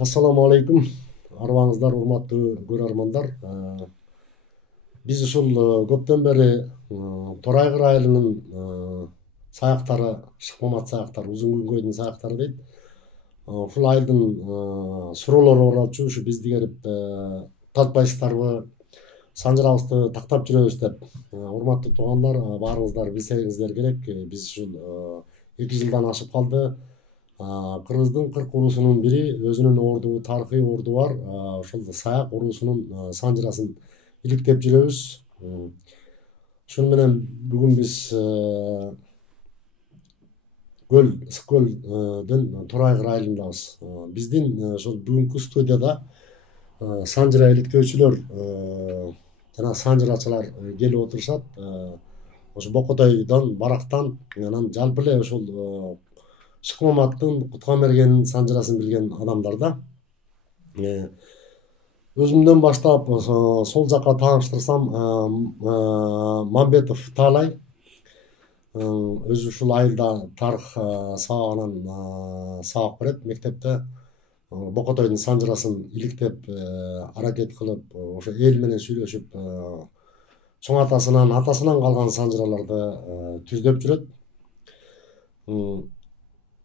Ассаламу алейкум. Арбаңыздар, урматтуу көрөрмандар. Биз ушул көптөн бери Торайгыр айылынын саактары, Шыкмамат саактары, Узун Күнгөйдүн саактары дейт. Ушул айылдын суроолору оралчу, ушу бизди келип татпайсыздарбы, санжырабызды тактап жүрөбүз деп. Урматтуу туугандар, баарыңыздар билсеңиздер керек. Биз ушул 2 жылдан ашып калды. Кыргыздын 40 уруусунун бири өзүнүн ордугу, тарыхый орду бар. Ошол Саяк уруусунун санжырасын иликтеп жүрөбүз. Ошону менен бүгүн биз Ысык көлдүн Торайгыр айылындабыз. Биздин ошол бүгүнкү студияда санжыра иликтөөчүлөр жана санжырачылар келип отурушат. Ошо Бокотойдон, Барактан, анан жалпы эле ошол Шыкмаматтын, Куткамергендин санжырасын билген адамдар да. Өзүмдөн баштап сол жакка тааныштырсам, Мамбетов Таалай өзү ушул айылда тарых сабагынан сабак берет мектепте. Бокотойдун санжырасын иликтеп аракет кылып, ошо эл менен сүйлөшүп, чоң атасынан калган санжыраларды түздөп жүрөт.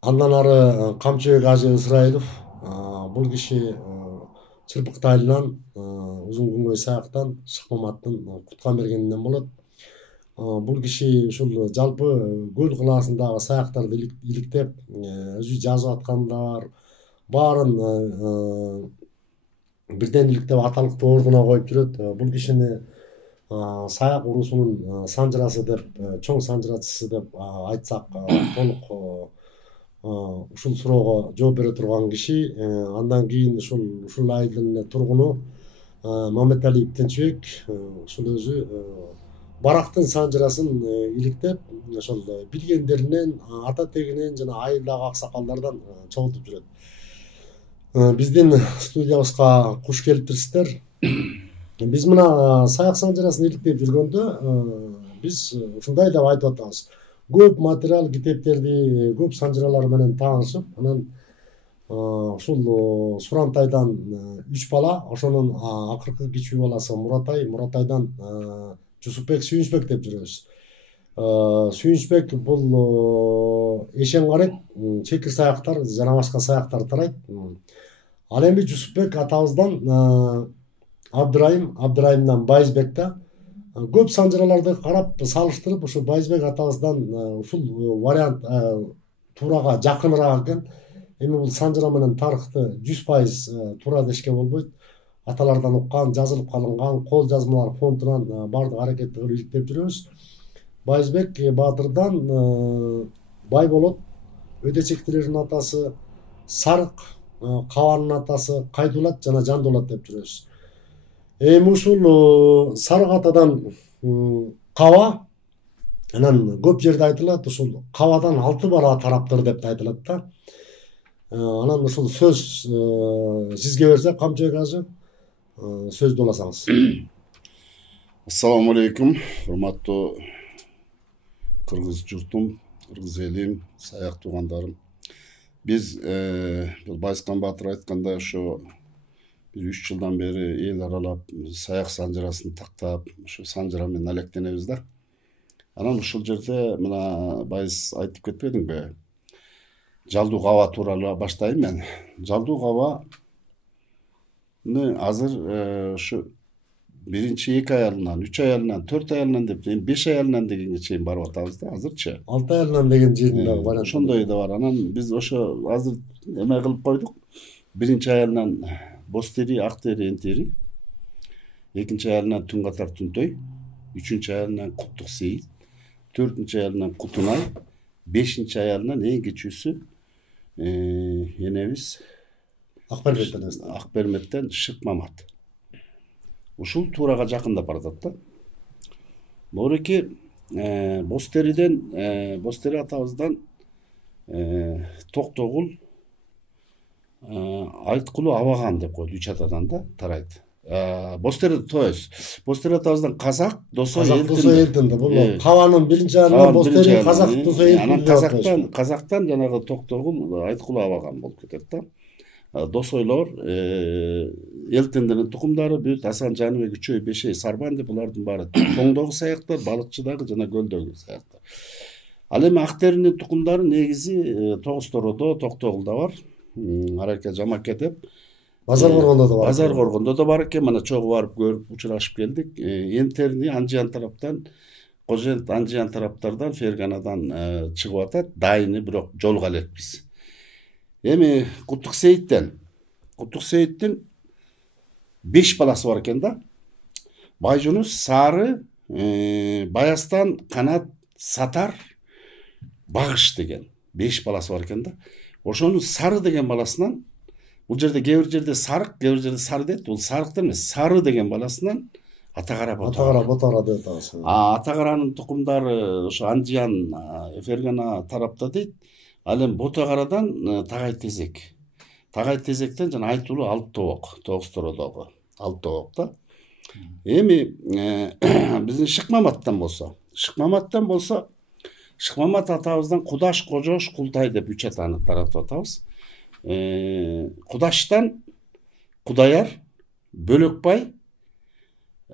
Андан ары Камчыбек Ажы Ысырайылов, бул киши Чырпыкты айылынан, Узун Күнгөй саяктан, Шыкмаматтын, Куткамергендинен болот. Бул киши ушул жалпы көл кылаасындагы саяктарды иликтеп, өзү жазып аткандар баарын бирден иликтеп аталыктуу ордуна коюп жүрөт. Бул кишини Саяк уруусунун санжырасы деп, чоң санжырачысы деп айтсак толук ушул суроого жооп бере турган киши. Андан кийин ушул айылдын тургуну Мамбеталиев Тынчыбек, ушул өзү Барактын санжырасын иликтеп, ошол билгендеринен, ата тегинен жана айылдагы аксакалдардан чогултуп жүрөт. Биздин студиябызга куш келиптирсиздер. Биз мына Саяк санжырасын иликтеп жүргөндө биз ушундай деп айтып атабыз. Көп материал, китептерди, көп санжыралар менен таанышып, анан ушул Сурантайдан 3 бала, ошонун акыркы кичүү баласы Муратай, Муратайдан Жусупбек, Сүйүнчбек деп жүрөбүз. Сүйүнчбек бул Эшен Карек, Чекир саяктар жана башка саяктар тарайт. Ал эми Жусупбек атабыздан Абдырайымдан Байызбек да көп санжыраларды карап салыштырып, ушу Байызбек атабыздан ушул вариант туурага жакыныраак экен. Эми бул санжыра менен тарыхты 100% туура дешке болбойт. Аталардан уккан, жазылып калынган кол жазмалар фондунан баардык аракетти кылып иликтеп жүрөбүз. Байызбек Баатырдан бай болот. Өдечектилердин атасы Сарык, Кабанын атасы Кайдулат жана Жандулат деп жүрөбүз. Эми ушул Сарык атадан Каба, анан көп жерде айтылат, ушул Кабадан 6 бала тараптыр деп айтылат да. Анан ушул сөз сизге берсек, Камчыбек Ажы, сөздү уласаңыз. Ассаламу алейкум, урматтуу кыргыз журтум, кыргыз элим, саяк туугандарым. Биз Байыскан Баатыр айткандай ошо 3 жылдан бери эл аралап Саяк санжырасын тактап, ошо санжыра менен алектенебиз да. Анан ушул жерде мына Байыз айтып кетпедиңби? Жалдуу Каба тууралуу баштайм мен. Жалдуу Кабаны азыр ушу биринчи 2 аялынан, 3 аялынан, 4 аялынан деп, 5 аялынан дегенге чейин барып атабыз да азырчы. 6 аялынан деген жеринде бар. Ошондой да бар. Анан биз ошо азыр эме кылып койдук. Биринчи аялынан Бостери, Актери, Энтери, экинчи аялынан Түнгатар, Түнтөй, үчүнчү аялынан Куттук Сейит, төртүнчү аялынан Кутунай, бешинчи аялынан эң кичүүсү энебиз Акберметтен Шыкмамат. Ушул туурага жакындап баратат да. Моореки Бостери атабыздан Токтогул Айткулу Абаган деп койду, 3 атадан да тарайт. Бостери атабыздан Казак Досо Элдин да. Бул Кабанын биринчи аялынан Бостери, Казак Досо Элдин. Анан Казактан жанагы Токтогул Айткулу Абаган болуп кетет да. Досойлор, Элтендердин тукумдары, бүт Асан Жаныбек, Үчөй, Бешей, Сарбанди булардын баары тоңдогу саяктар, балыкчыдагы жана көлдөгү саяктар. Ал эми Актеринин тукумдары негизи Тогуз-Тородо, Токтогулда бар. Араке Жамаке деп. Базар Коргондо да бар. Базар Коргондо да бар экен. Мына чогуу барып көрүп учурашып келдик. Энтерни Анжиян тараптан, Кожент Анжиян тараптардан, Ферганадан чыгып атат. Дайыны бирок жолуга элекпиз. Эми Куттук Сейиттин 5 баласы бар экен да. Байжунус, Сары, Баястан, Канат, Сатар, Багыш деген 5 баласы бар экен да. Ошонун Сары деген баласынан, бул жерде кээ бир жерде Сарык, кээ бир жерде Сары дейт. Бул Сарык эмес, Сары деген баласынан Атакара Ботора деп атабыз. Атакаранын тукумдары ошо Анжиян, Фергана тарапта дейт. Ал эми Ботакарадан Тагай-Тезек. Тагай-Тезектен жана Айтулуу Алып-Тоок, Тогуз-Тородогу Алып-Тоок да. Эми биздин Шыкмаматтан болсо, Шыкмамат атабыздан Кудаш, Кожош, Култай деп 3 атаны таратып атабыз. Кудаштан Кудаяр, Бөлөкбай,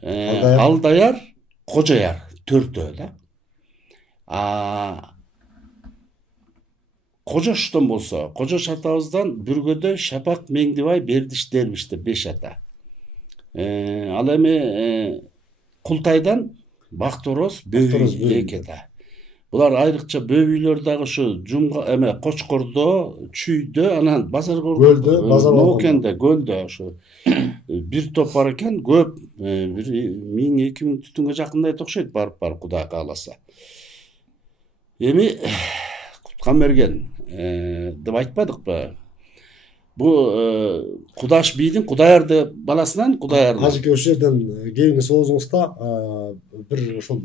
Алдаяр, Кожояр 4 да. Кожоштон болсо, Кожош атабыздан Бүргөдөй, Шапак, Меңдибай, Бердиш, Дербиш деп 5 ата. Ал эми Култайдан Бактороз, Бөбүй 2 ата. Булар айрыкча бөбүйлөр дагы ушу Жумга эме Кочкордо, Чүйдө, анан Базар Көлдө, Базар Ноокенде, Көлдө ушу бир топ бар экен, көп, бир 1000-2000 түтүнгө жакындайт окшойт, барып Кудай кааласа. Эми Куткан мерген деп айтпадыкпы? Бул Кудаш бийдин Кудаяр баласынан Кудаяр. Ажыке ошол жерден кийинки соозуңузда бир ушул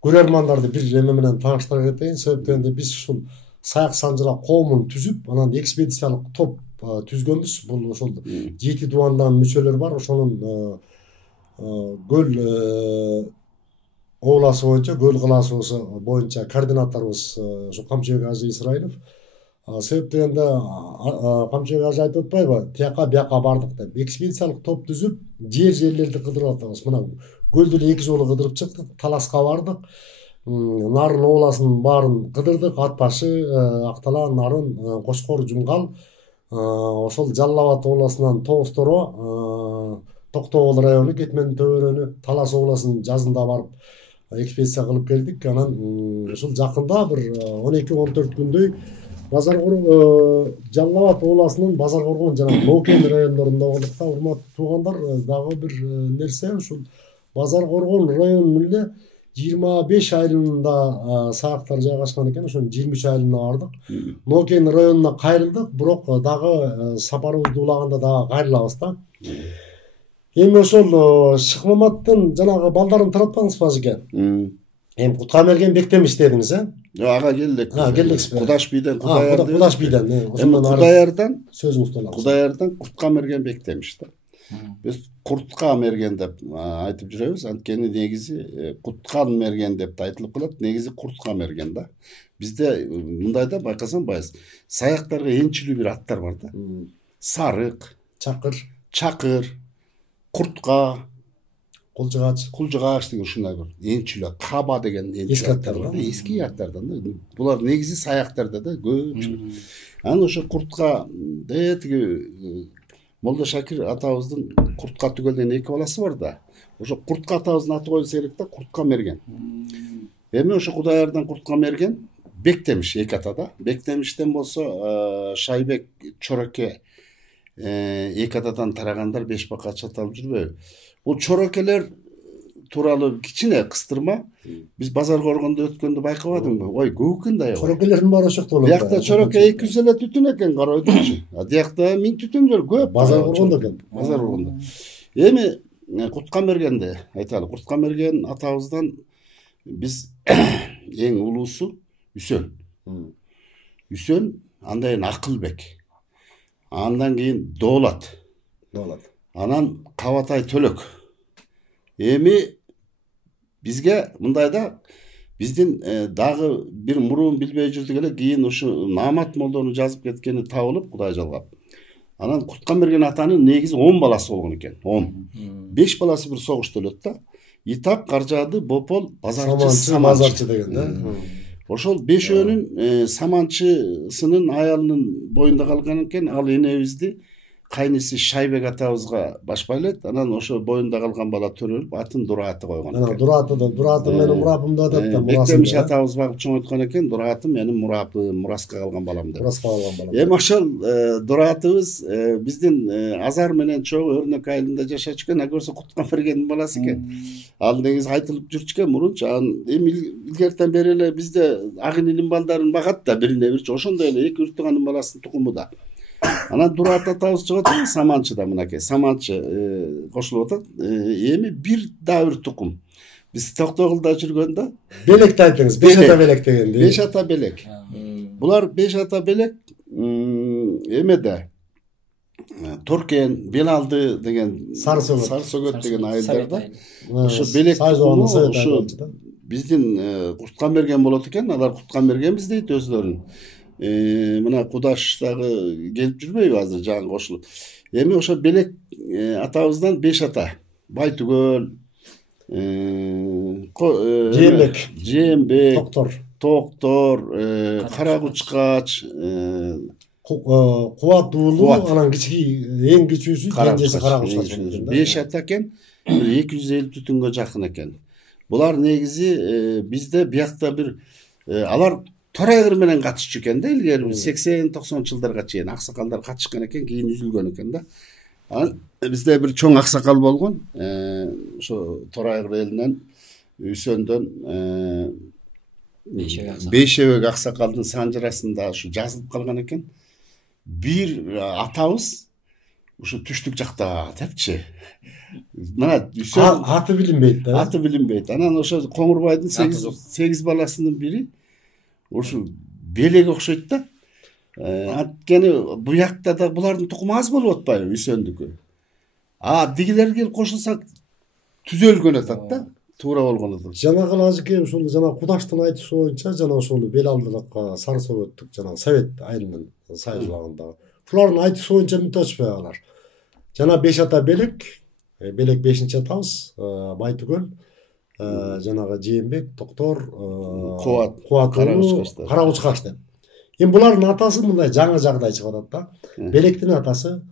көрөрмандарды бир эме менен тааныштыра кетейин. Себептен биз ушул Саяк Санжыра коомун түзүп, анан экспедициялык топ түзгөнбүз. Бул ошол 7 дубандан мүчөлөр бар. Ошонун көл обласы боюнча, көл кылаасы боюнча координаторубуз ушу Камчыбек Ажы Исраилов. Себептен Камчыбек Ажы айтып атпайбы? Тияка бияка бардык деп. Экспедициялык топ түзүп, жерлерди кыдырып атабыз. Мына көлдү 2 жолу кыдырып чыктык, Таласка бардык. Нарын обласынын баарын кыдырдык, Ат башы, Акталан, Нарын, Кошкор, Жумгал. Ошол Жалал Абад обласынан Тогуз-Торо, Токтогул району, Кетмен төбөрөнү, Талас обласынын жазында барып экспедиция кылып келдик. Анан ушул жакында бир 12-14 күндөй Жалал Абад обласынын Базар Коргон жана Ноокен райондорунда болдук да. Урматтуу туугандар, дагы бир нерсе, ушул Базар Коргон районунун эле 25 айылында саактар жайгашкан экен. Ошонун 23 айылына бардык. Ноокен районуна кайрылдык, бирок дагы сапарыбызды улаганда дагы кайрылабыз да. Эми ошол Шыкмаматтын жанагы балдарын таратпаңызбы Ажыке? Эми Куткан мерген Бектемиш дедиңиз, Ага, келдик. Кудаш бийден Кудаш бийден. Эми Кудаярдан сөзүңүздү алабыз. Кудаярдан Куртка мерген Бектемиш да. Биз Куртка мерген деп айтып жүрөбүз. Анткени негизи Куткан мерген деп айтылып калат, негизи Куртка мерген да. Бизде мындайда байкасаң байыз, саяктарга энчилүү бир аттар бар да. Сарык, Чакыр, Куртка, Кулжыгач деген ушундай бир энчилүү, Каба деген энчилүү аттар бар. Эски аттардан да. Булар негизи саяктарда да көпчүлүк. Анан ошо Куртка тиги Молдо Шакир атабыздын Куртка түгөлдөн 2 баласы бар да. Ошо Куртка атабыздын аты коюлса керек да, Куртка мерген. Эми ошо Кудаярдан Куртка мерген Бектемиш 2 ата да. Бектемиштен болсо Шайбек, Чороке 2 атадан тарагандар 5 бака чаталып жүрбөйбү? Бул Чорокелер тууралуу кичине кыстырма. Биз Базар Коргондо өткөндө байкабадыңбы? Ой, көп экен да. Чорокелердин баары ошокто болот. Биякта Чороке 200 эле түтүн экен, каройдучу. Диякта 1000 түтүндөр көп. Базар Коргондо экен. Базар Коргондо. Эми Куткан мергенди айталы. Куткан мерген атабыздан биз эң улуусу Үсөн. Үсөн, андан кийин Акылбек. Андан кийин Доолат. Анан Кабатай Төлөк. Эми бизге мындайда биздин дагы бир мурун билбей жүрдүк эле, кийин ушу Наамат молдонун жазып кеткени табылып, Кудай жалгап. Анан Кутканберген атанын негизи 10 баласы болгон экен. 10. 5 баласы бир согушта өлөт да. Итак, Каржаады, Бопол, Базарчы, Саманчы деген да. Ошол бешөөнүн Саманчысынын аялынын боюнда калган экен. Ал энебизди кайниси Шайбек атабызга баш байлайт. Анан ошо боюнда калган бала төрөлүп, атын Дураты койгон экен. Дураты менин мурабымда деп да. Бектемиш атабыз багып чоңойткон экен. Дураты менин мурабым, мураска калган балам деп. Мураска калган балам. Эми ошол Дуратыбыз биздин Азар менен чогуу Өрнөк айылында жашачу экен. Көрсө Кутканбергендин баласы экен. Ал негизи айтылып жүрчү экен мурунчу. Эми илгертен бери эле бизде Агын Илим балдарын багат да бирине бирчи. Ошондой эле эки үртүганын баласынын тукуму да. Анан Дурат атабыз чыгып атат, Саманчыда мынакей. Саманчы кошулуп атат. Эми бир да бир тукум. Биз Токтогулда жүргөндө Белекти айтыңыз. 5 ата белек дегенди. 5 ата белек. Булар 5 ата белек эмеде Торкен, Белалды деген Сары Сөгөт деген айылдарда ошо белек тукуму ошо биздин Кутканберген болот экен. Алар Кутканбергенбиз дейт өзлөрүн. Мына Кудаш дагы келип жүрбөйбү азыр жаңы кошулуп. Эми ошо белек атабыздан 5 ата. Байтүгөл, Жээнбек, Токтор, Каракучкач, Кубат уулу, анан эң кичүүсү кенжеси Каракучкач. 5 ата экен, 250 түтүнгө жакын экен. Булар негизи бизде биякта бир алар Торайгыр менен катышчу экен да, илгери 80-90 жылдарга чейин аксакалдар катышкан экен, кийин үзүлгөн экен да. Анан бизде бир чоң аксакал болгон, ошо Торайгыр элинен Үсөндөн Бейшебек аксакалдын санжырасында ушу жазылып калган экен. Бир атабыз ушу түштүк жакта депчи. Мына Үсөн аты билинбейт да. Аты билинбейт. Анан ошо Коңурбайдын 8 баласынын бири ушу белеге окшойт да. Анткени буякта да булардын тукуму аз болуп атпайбы Үсөндүкү. Дигилер келип кошулса түзөлгөн атат да. Туура болгон атат. Жанагы ажыке ушул жана Кудаштын айтышы боюнча жана ошол Белалдылыкка Сары Сөгөттүк жана Совет айылынын сайылгандагы. Ушулардын айтышы боюнча мынтип атышпайбы? Жана 5 ата белек, белек 5-чи атабыз, Байтүгөл, жанагы Жээнбек, Токтор, Кубат, Каракучкач деп. Эми булардын атасы мындай жаңы жагдай чыгып атат да. Белектин атасы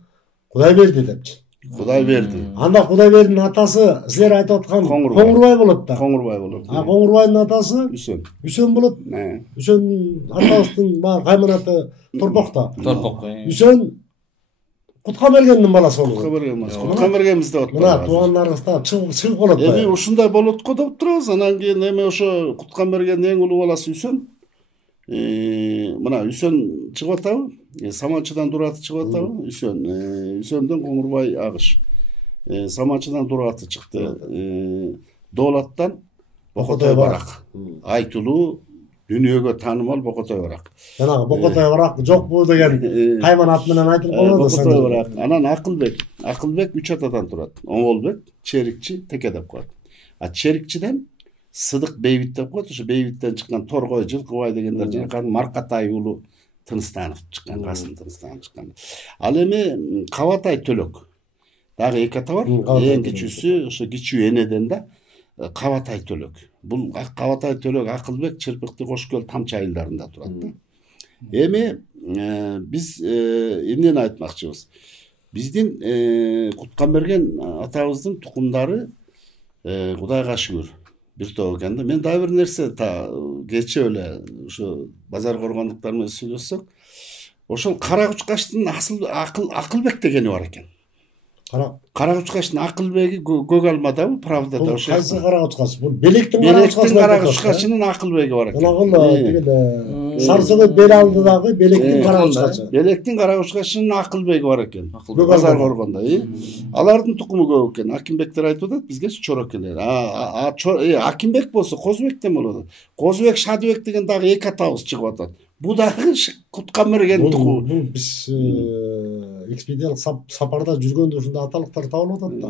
Кудайберди депчи. Кудайберди. Анда Кудайбердинин атасы силер айтып аткан Коңурбай болот да. Коңурбай болот. Коңурбайдын атасы Үсөн. Үсөн болот. Үсөн атабыздын кайманаты Торпокто. Үсөн Кутканбергендин баласы болот. Кутканбергенбиз деп атпайбы? Мына туугандарыбыз да чыгып калат. Эми ушундай болот го деп турабыз. Анан кийин эми ошо Кутканбергендин эң улуу баласы Үсөн. Мына Үсөн чыгып атабы? Саманчыдан Дураты чыгып атабы? Үсөндөн Коңурбай Агыш. Саманчыдан Дураты чыкты. Доолаттан Бокотой Барак. Айтылуу дүйнөгө таанымал Бокотой Барак. Жанагы Бокотой Барак жокпу деген кайман аты менен айтылып калды. Бокотой Барак. Анан Акылбек 3 атадан турат. Оңолбек, Черикчи, Теке деп коет. Черикчиден Сыдык Бейбит деп коет. Ошо Бейбиттен чыккан Торгой, Жылкыбай дегендер жана Маркатай уулу Тыныстанов чыккан, Касым Тыныстанов чыккан. Ал эми Кабатай Төлөк. Дагы 2 ата бар. Эң кичүүсү ошо кичүү энеден да Кабатай Төлөк. Бул Кабатай Төлөк Акылбек Чырпыкты Кошкөл Тамчы айылдарында турат да. Эми биз эмнени айтмакчыбыз? Биздин Кутканберген атабыздын тукумдары Кудайга шүгүр бир топ экен да. Мен дагы бир нерсе кече эле ошо базар коргондуктар менен сүйлөшсөк, ошол Каракучкачтын Акылбек дегени бар экен. Каракучкачтын Акылбеги көк алмадабы, Правдада ошо. Кайсы Каракучкач? Бул Белектин Каракучкачынын Акылбеги бар экен. Жанагы Сары Сөгөт Белалдыдагы Белектин Каракучкачы. Белектин Каракучкачынын Акылбеги бар экен. Базар коргондо. Алардын тукуму көп экен. Акимбектер айтып атат, бизге чорок элер. Акимбек болсо Козубектен болот. Козубек Шадыбек деген дагы 2 атабыз чыгып атат. Бу дагы Кутканберген тукуму. Бул биз экспедициялык сапарда жүргөндө ушундай аталыктар табылып атат да.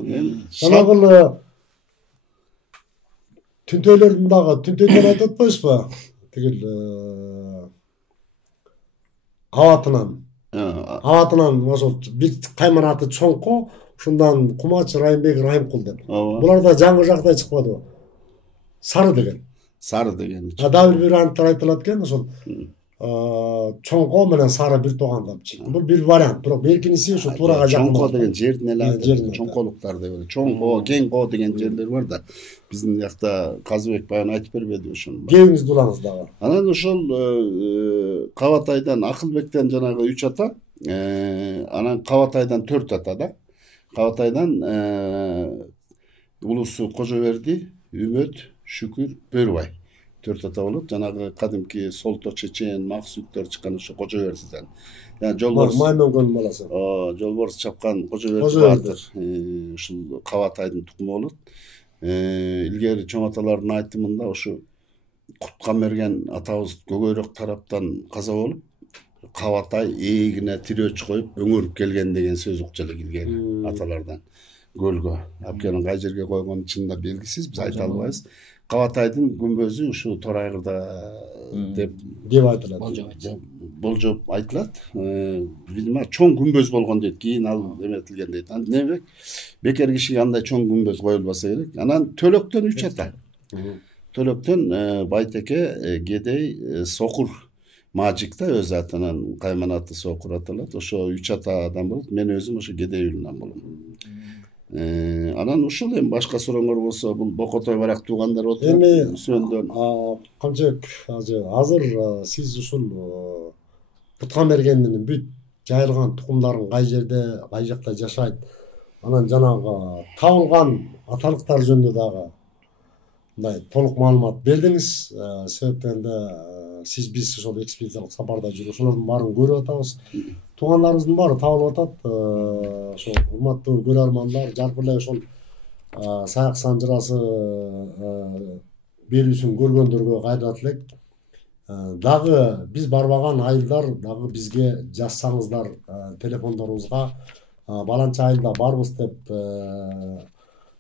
Жанагы түнтөйлөрдүн дагы түнтөйлөр айтып атпайбызбы? Тигил абатынан Абатынан ошол бир кайман аты Чоңко, ушундан Кумач Райымбек Райымкул деп. ооба. Булар да жаңы жактай чыкпадыбы? Сары деген. Сары деген. Дагы бир варианттар айтылат экен, ошол Чоңко менен Сары бир тууган деп. Бул бир вариант, бирок беркиниси ушу туурага жакын. Чоңко деген жердин эле аты. Жердин аты. Чоңколуктар деп. Чоңко, Кеңко деген жерлер бар да. Биздин жакта Казыбек баягы айтып бербеди ошону. Кебиңизди улаңыз дагы. Анан ошол Кабатайдан, Акылбектен жанагы 3 ата, анан Кабатайдан 4 ата да. Кабатайдан улусу Кожоберди, Үмөт, Шүкүр, Бөрбай. 4 ата болот. Жанагы кадимки Солто, Чечен, Максуктар чыккан ошо Кожобердиден. Yani Маймөңкөнүн баласы. Жолборс чапкан Кожоберди Кожоберди. Баатыр ушул Кабатайдын тукуму болот. Илгери чоң аталардын айтымында ушу Кутканберген атабыз Көгөйрөк тараптан каза болуп, Кабатай ээлигине тирөөч коюп өңөрүп келген деген сөз укчу элек илгери аталардан. Көлгө апкенин кай жерге койгону чынында белгисиз, биз айта албайбыз. Кабатайдын күмбөзү ушу Торайгырда деп айтылат. Болжоп айтылат. Видимо чоң күмбөз болгон дейт. Кийин ал эметилген дейт. Демек бекер кишиге андай чоң күмбөз коюлбаса керек. Анан Төлөктөн 3 ата. Төлөктөн Байтеке, Гедей, Сокур, Мажик да өз атынан кайман аты Сокур аталат. Ошо 3 атадан болот. Мен өзүм ошо Гедей уулунан болом. Анан ушул эми башка сурооңор болсо, бул Бокотой барак туугандар отурат. Эми Сөндөн. Камчыбек азыр сиз ушул Кутканбергендин бүт жайылган тукумдарын кай жерде, кай жакта жашайт, анан жанагы табылган аталыктар жөнүндө дагы мындай толук маалымат бердиңиз. Себептен сиз биз ошол экспедициялык сапарда жүрүп ошолордун баарын көрүп атабыз. Туугандарыбыздын баары табылып атат. Ошо урматтуу көрөрмандар, жалпы эле ошол Саяк Санжырасы берүүсүн көргөндөргө кайрадан элек дагы биз барбаган айылдар дагы бизге жазсаңыздар телефондорубузга баланча айылда барбыз деп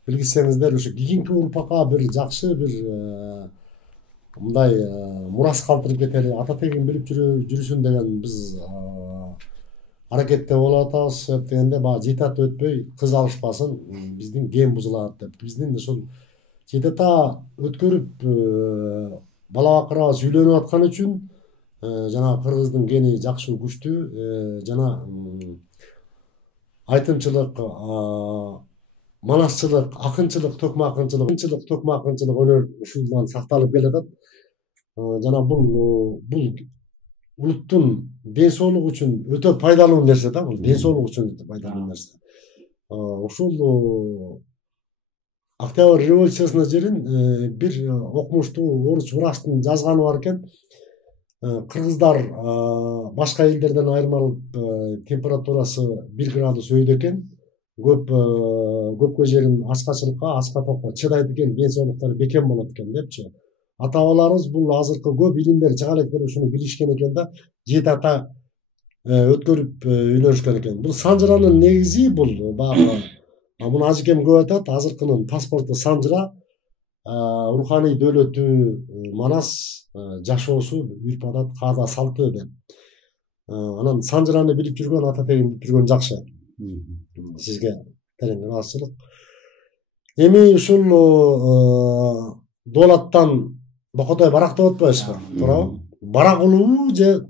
билгизсеңиздер, ушу кийинки урпакка бир жакшы бир мындай мурас калтырып кетели, ата тегин билип жүрүсүн деген биз аракетте болуп атабыз. Себеп дегенде баягы 7 ата өтпөй кыз алышпасын, биздин ген бузулат деп. Биздин ошол 7 ата өткөрүп бала бакырабыз үйлөнүп аткан үчүн жана кыргыздын гени жакшы күчтүү жана айтымчылык, манасчылык, акынчылык, төкмө акынчылык өнөр ушундан сакталып келатат. Жана бул улуттун ден соолугу үчүн өтө пайдалуу нерсе да, бул ден соолугу үчүн өтө пайдалуу нерсе. Ушул Октябрь революциясына жерин бир окумуштуу орус врачтын жазганы бар экен. Кыргыздар башка элдерден айырмалып температурасы 1 градус өйдө экен. Көпкө жерин ачкачылыкка, ачка токко чыдайт экен, ден соолуктары бекем болот экен депчи. Ата-бабаларыбыз бул азыркы көп илимдер чыга электе ушуну билишкен экен да, 7 ата өткөрүп үйлөнүшкөн экен. Бул Санжыранын негизи бул баягы муну ажекем көп айтат, азыркынын паспорту Санжыра, руханий дөөлөтү Манас, жашоосу үрп адат, каада салты деп. Анан Санжыраны билип жүргөн, ата тегин билип жүргөн жакшы. Сизге терең ыраазычылык. Эми ушул Доолаттан Бокотой барак деп атпайбызбы? Туурабы? Барак улуу же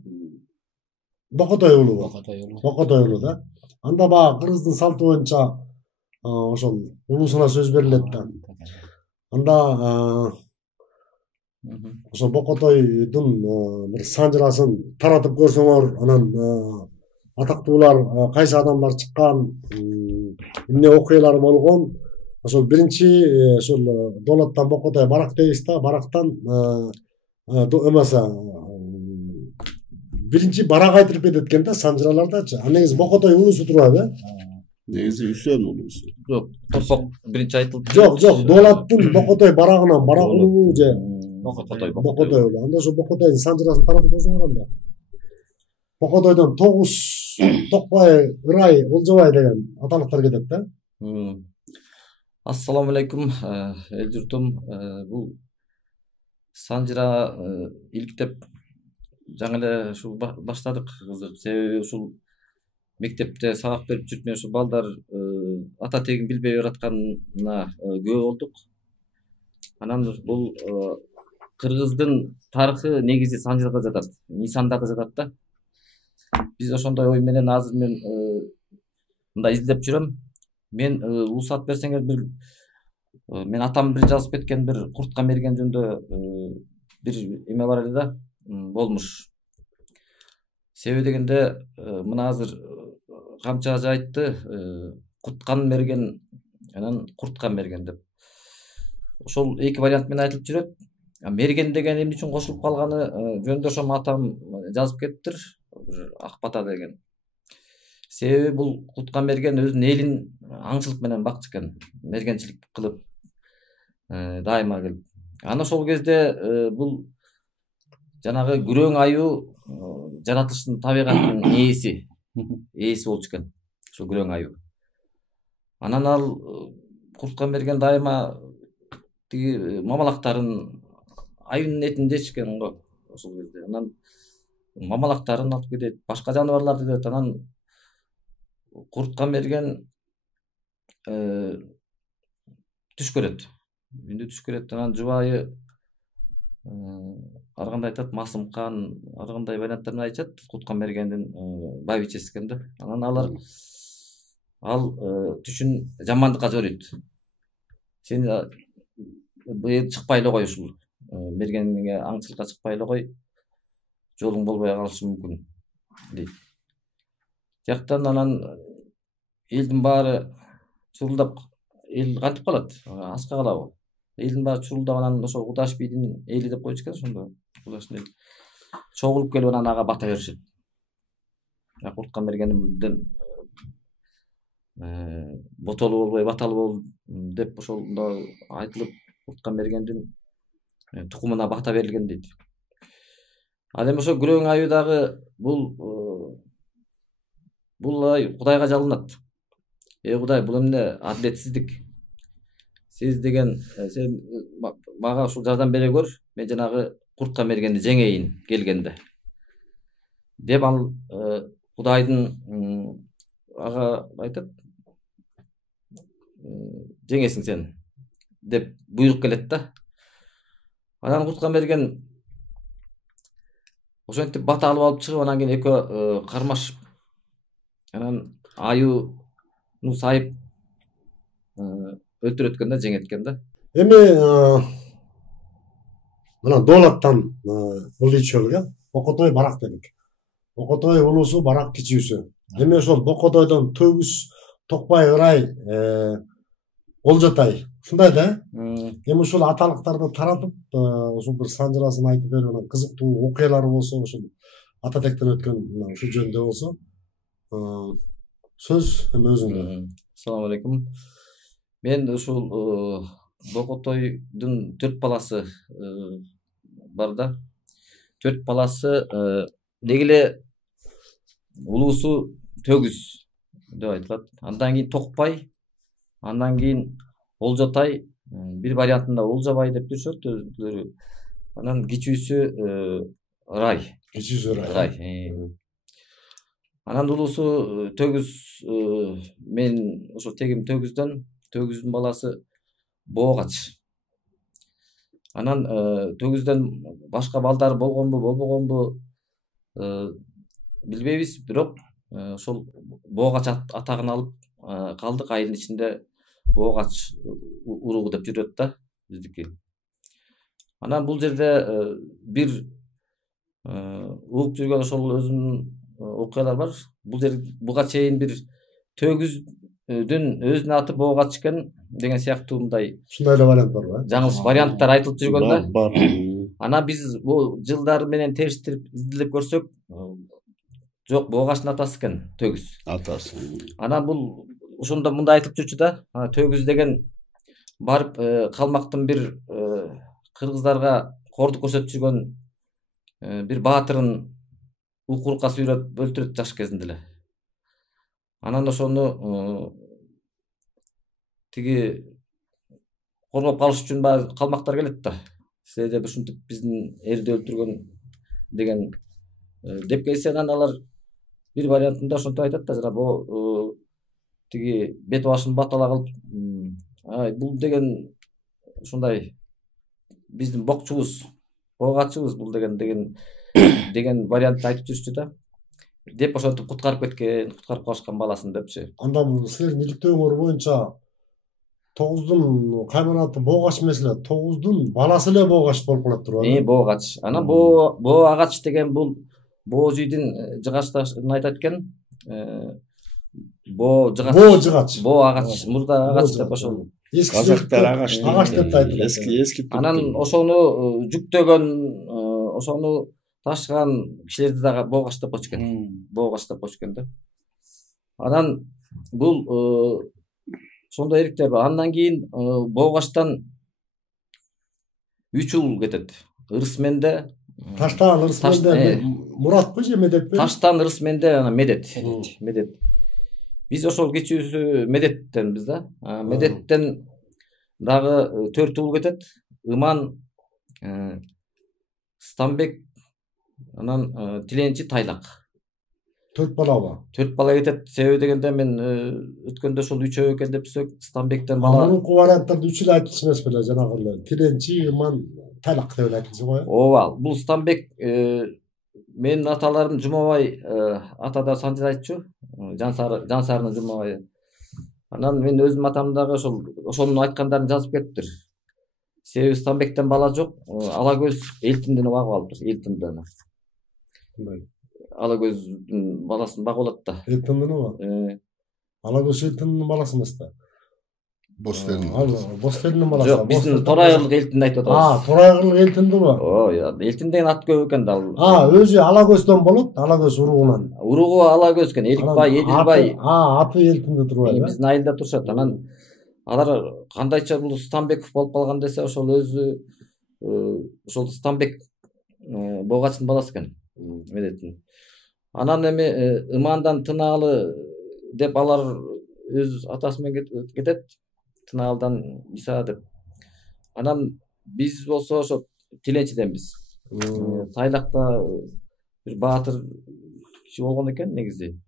Бокотой улуу? Бокотой улуу да. Анда баягы кыргыздын салты боюнча ошол улуусуна сөз берилет да. Анда ошол Бокотойдун бир Санжырасын таратып көрсөңөр, анан атактуулар кайсы адамдар чыккан, эмне окуялар болгон, ошол биринчи ошол Доолаттан Бокотой барак дейбиз да, барактан эмесе биринчи барак айтылып кетет экен да Санжыралардачы. Негизи Бокотой улуусу турбайбы? Негизи Үсөн улуусу. Жок, топок биринчи айтылып. Жок, Доолаттын Бокотой барагынан барак улуу же Бокотой. улуу. Анда ошо Бокотойдун Санжырасын таратып көрсөңөр анда. Бокотойдон Тогуз, Токбай, Ырай, Олжобай деген аталыктар кетет да. Ассаламу алейкум, эл журтум. Бул Санжыра иликтеп жаңы эле ушул баштадык. Себеби ушул мектепте сабак берип жүрүп ошо балдар ата тегин билбей баратканына күбө болдук. Анан бул кыргыздын тарыхы негизи Санжарда жатат, Нисандарда жатат да. Биз ошондой ой менен азыр мен мындай издеп жүрөм. Мен уруксат берсеңер бир мен атам бир жазып кеткен бир куртка мерген жөнүндө бир эме бар эле да, болмуш. Себеби дегенде мына азыр камча айтты, куткан мерген анан курткан мерген деп. Ошол эки вариант менен айтылып жүрөт. Мерген деген эмне үчүн кошулуп калганы жөнүндө ошо атам жазып кетиптир, ак бата деген. Себеби бул куткан мерген өзүнүн элин аңчылык менен бакчу экен, мергенчилик кылып дайыма келип. Анан ошол кезде бул жанагы күрөң аюу жаратылыштын табигаттын ээси болчу экен, ошо күрөң аюу. Анан ал курткан мерген дайыма тиги мамалактарын аюунун этин жешкен го ошол кезде. Анан мамалактарын алып кетет, башка жаныбарларды кетет. Анан курткан мерген түш көрөт. Күндү түш көрөт. Анан жубайы ар кандай айтат, Масымкан, ар кандай варианттар менен айтышат, куткан мергендин байбичеси экен да. Анан ал түшүн жамандыкка жоройт. Сен быйыл чыкпай эле кой, ушул мергениңе аңчылыкка чыкпай эле кой, жолуң болбой калышы мүмкүн дейт. Тияктан анан элдин баары чурулдап, эл кантип калат? Аска калабы? Элдин баары чурулдап, анан ошо Кудаш бийдин эли деп койчу экен, ошондо Кудаштын эли чогулуп келип анан ага бата беришет. Курткан мергендин ботолу болбой баталы бол деп ошондо айтылып, курткан мергендин тукумуна бата берилген дейт. Ал эми ошо күрөң аюу дагы бул Кудайга жалынат. Кудай, бул эмне адилетсиздик? Сиз деген сен мага ушул жардам бере көр, мен жанагы курткан мергенди жеңейин келгенде деп ал Кудайдын ага айтат, жеңесиң сен деп буйрук келет да. Анан курткан мерген ошентип бата алып алып чыгып, анан кийин экөө кармашып, анан аюуну сайып өлтүрөткөн да, жеңеткен да. Эми мына Доолаттан ылдыйчу Бокотой барак дедик. Бокотой улуусу, барак кичүүсү. Эми ошол Бокотойдон Төгүз, Токпай ырай, Олжотай ушундай да. Эми ушул аталыктарды таратып, ушул бир санжырасын айтып берип, анан кызыктуу окуялар болсо, ушул ата тектен өткөн ушул жөнүндө болсо, сөз эми өзүңдө. Assalamu алейкум. Мен ушул Бокотойдун 4 баласы бар да. 4 баласы деги эле улуусу Төгүз деп айтылат. Андан кийин Токпай, андан кийин Олжотай, бир вариантында Олжобай деп жүрүшөт өзүлөрү. Анан кичүүсү Ырай. Кичүүсү Ырай. Анан улуусу Төгүз, мен ошо тегим Төгүздөн, Төгүздүн баласы Боогач. Анан Төгүздөн башка балдар болгонбу, болбогонбу билбейбиз, бирок ошол Боогач атагын алып калдык. Айылдын ичинде Боогач уругу деп жүрөт да биздики. Анан бул жерде бир угуп жүргөн ошол өзүнүн окуялар бар. Бул жер буга чейин бир Төгүздүн өзүнүн аты Боогач экен деген сыяктуу мындай ушундай эле вариант бар. жаңылыш варианттар айтылып жүргөн да. Бар. Анан биз бул жылдар менен териштирип изилдеп көрсөк, жок, Боогачтын атасы экен Төгүз. Атасы. Анан бул ошондо мындай айтылып жүрчү да. Төгүз деген барып калмактын бир кыргыздарга кордук көрсөтүп жүргөн бир баатырын укурукка сүйрөп өлтүрөт жаш кезинде эле. Анан ошону тиги коргоп калыш үчүн баары калмактар келет да. Силер деп ушинтип биздин элди өлтүргөн деген деп келсе, анан алар бир вариантында ошентип айтат да жана бул тиги бет башын батала кылып бул деген ушундай биздин бокчубуз боогачыбыз бул деген вариантты айтып жүрүштү да деп ошентип куткарып калышкан баласын депчи. Анда силердин иликтөөңөр боюнча 9-дун кайманаты боогач эмес эле, 9-дун баласы эле боогач болуп калат турбайбы? Боогач. Анан боо агач деген бул боо жүйдүн жыгачтарын айтат экен. Боо жыгач. Боо агач, мурда агач деп ошол казактар агач деп айтат. Эски анан ошону жүктөгөн, ошону ташыган кишилерди дагы боогач деп койчу экен. Боогач деп койчу экен да. Анан бул ошондой эриктер бар. Андан кийин боогачтан 3 жыл кетет. Ырысменде Таштан Ырысменде Муратпы же Медетпи? Таштан Ырысменде ана Медет. Биз ошол кечүүсү Медеттенбиз да. Медеттен дагы 4 жыл кетет. Ыман, Станбек, анан Тиленчи, Тайлак. 4 балабы? 4 бала кетет. Себеби дегенде мен өткөндө ошол 3 экен деп сөк, Станбектен бала. Мурунку варианттарды 3 эле айтылчу эмес беле жанагы эле. Тиленчи, Ыман, Тайлак деп айтылчу го. Ооба, бул Станбек менин аталарым Жумабай атада Санжыр айтчу. Жансарынын Жумабайы. Анан мен өзүм атам дагы ошонун айткандарын жазып кетиптир. Себеби Станбектен бала жок, Алагөз Элтинден багып алыптыр, Элтинден. Алагөздүн баласын багып алат да. Элтинденби? Алагөз Элтиндин баласы эмес да. Бостердин баласы. Жок, биздин Торайгырлык Элтинди айтып атабыз. Торайгырлык Элтиндиби? Элтин деген ат көп экен да ал. Өзү Алагөздөн болот, Алагөз уругунан. Уругу Алагөз экен, Эликбай, Эдилбай. Аты Элтинде турбайбы? Биздин айылда турушат. Анан алар кандайча бул Станбеков болуп калган десе, ошол өзү ошол Станбек боогачтын баласы экен. Медеттин. Анан эми Ымандан Тынаалы деп алар өз атасы менен кетет. Тынаалдан Иса деп. Анан биз болсо ошо Тиленчиденбиз. Тайлакта бир баатыр киши болгон экен негизи.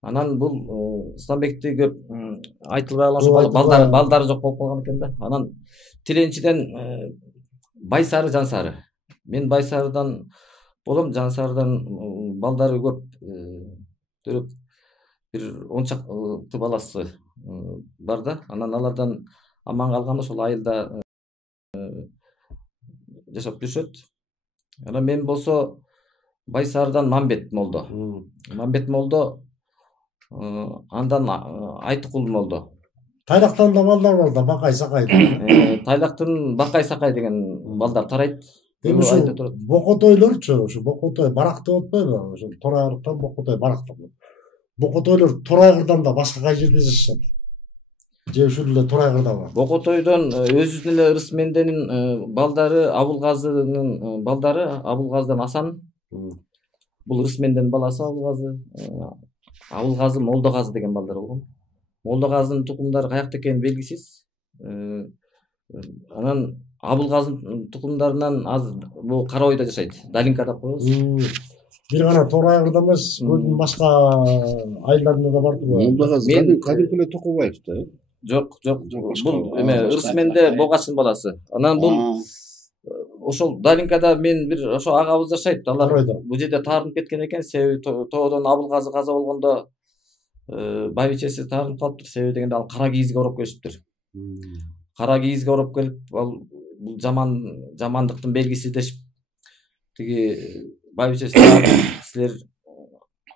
Анан бул Станбекти көп айтылбай калган балдары жок болуп калган экен да. Анан Тиленчиден Байсары, Жансары. Мен Байсарыдан болом, Жансарыдан балдары көп. Төрөп бир 10 чакты баласы бар да. Анан алардан аман калган ошол айылда жашап жүрүшөт. Анан мен болсо Байсарыдан Мамбет молдо. Мамбет молдо, андан Айтыкул молдо. Тайлактан да балдар бар да, Бакай Сакай. Тайлактын Бакай Сакай деген балдар тарайт. Эми ушу Бокотойлорчу, ушу Бокотой барак деп атпайбы? Ошо Торайгырдан Бокотой барак деп. Бокотойлор Торайгырдан да башка кай жерде жашашат? Же ушул эле Торайгырдабы? Бокотойдон өзүнүн эле Ырысменденин балдары, Абулгазынын балдары, Абулгаздан Асан. Бул Ырысменденин баласы Абулгазы. Абулгазы Молдогазы деген балдар болгон. Молдогазынын тукумдары каякта экени белгисиз. Анан Абулгазынын тукумдарынан азыр бул Кара Ойдо жашайт. Далинка деп коебуз. Бир гана Торайгырда эмес, көдүн башка айылдарында да бар турбайбы? Молдогазы кадимки эле Токубаев да. Жок. Бул эме Ырысменде боогачтын баласы. Анан бул ошол Далинкада мен бир ошо агабыз жашайт. Алар бул жерде таарынып кеткен экен. Себеби тоодон Абулгазы каза болгондо байбичеси таарынып калыптыр. Себеби дегенде ал кара кийизге ороп келишиптир. Кара кийизге ороп келип, ал бул жамандыктын белгиси дешип тиги байбичеси силер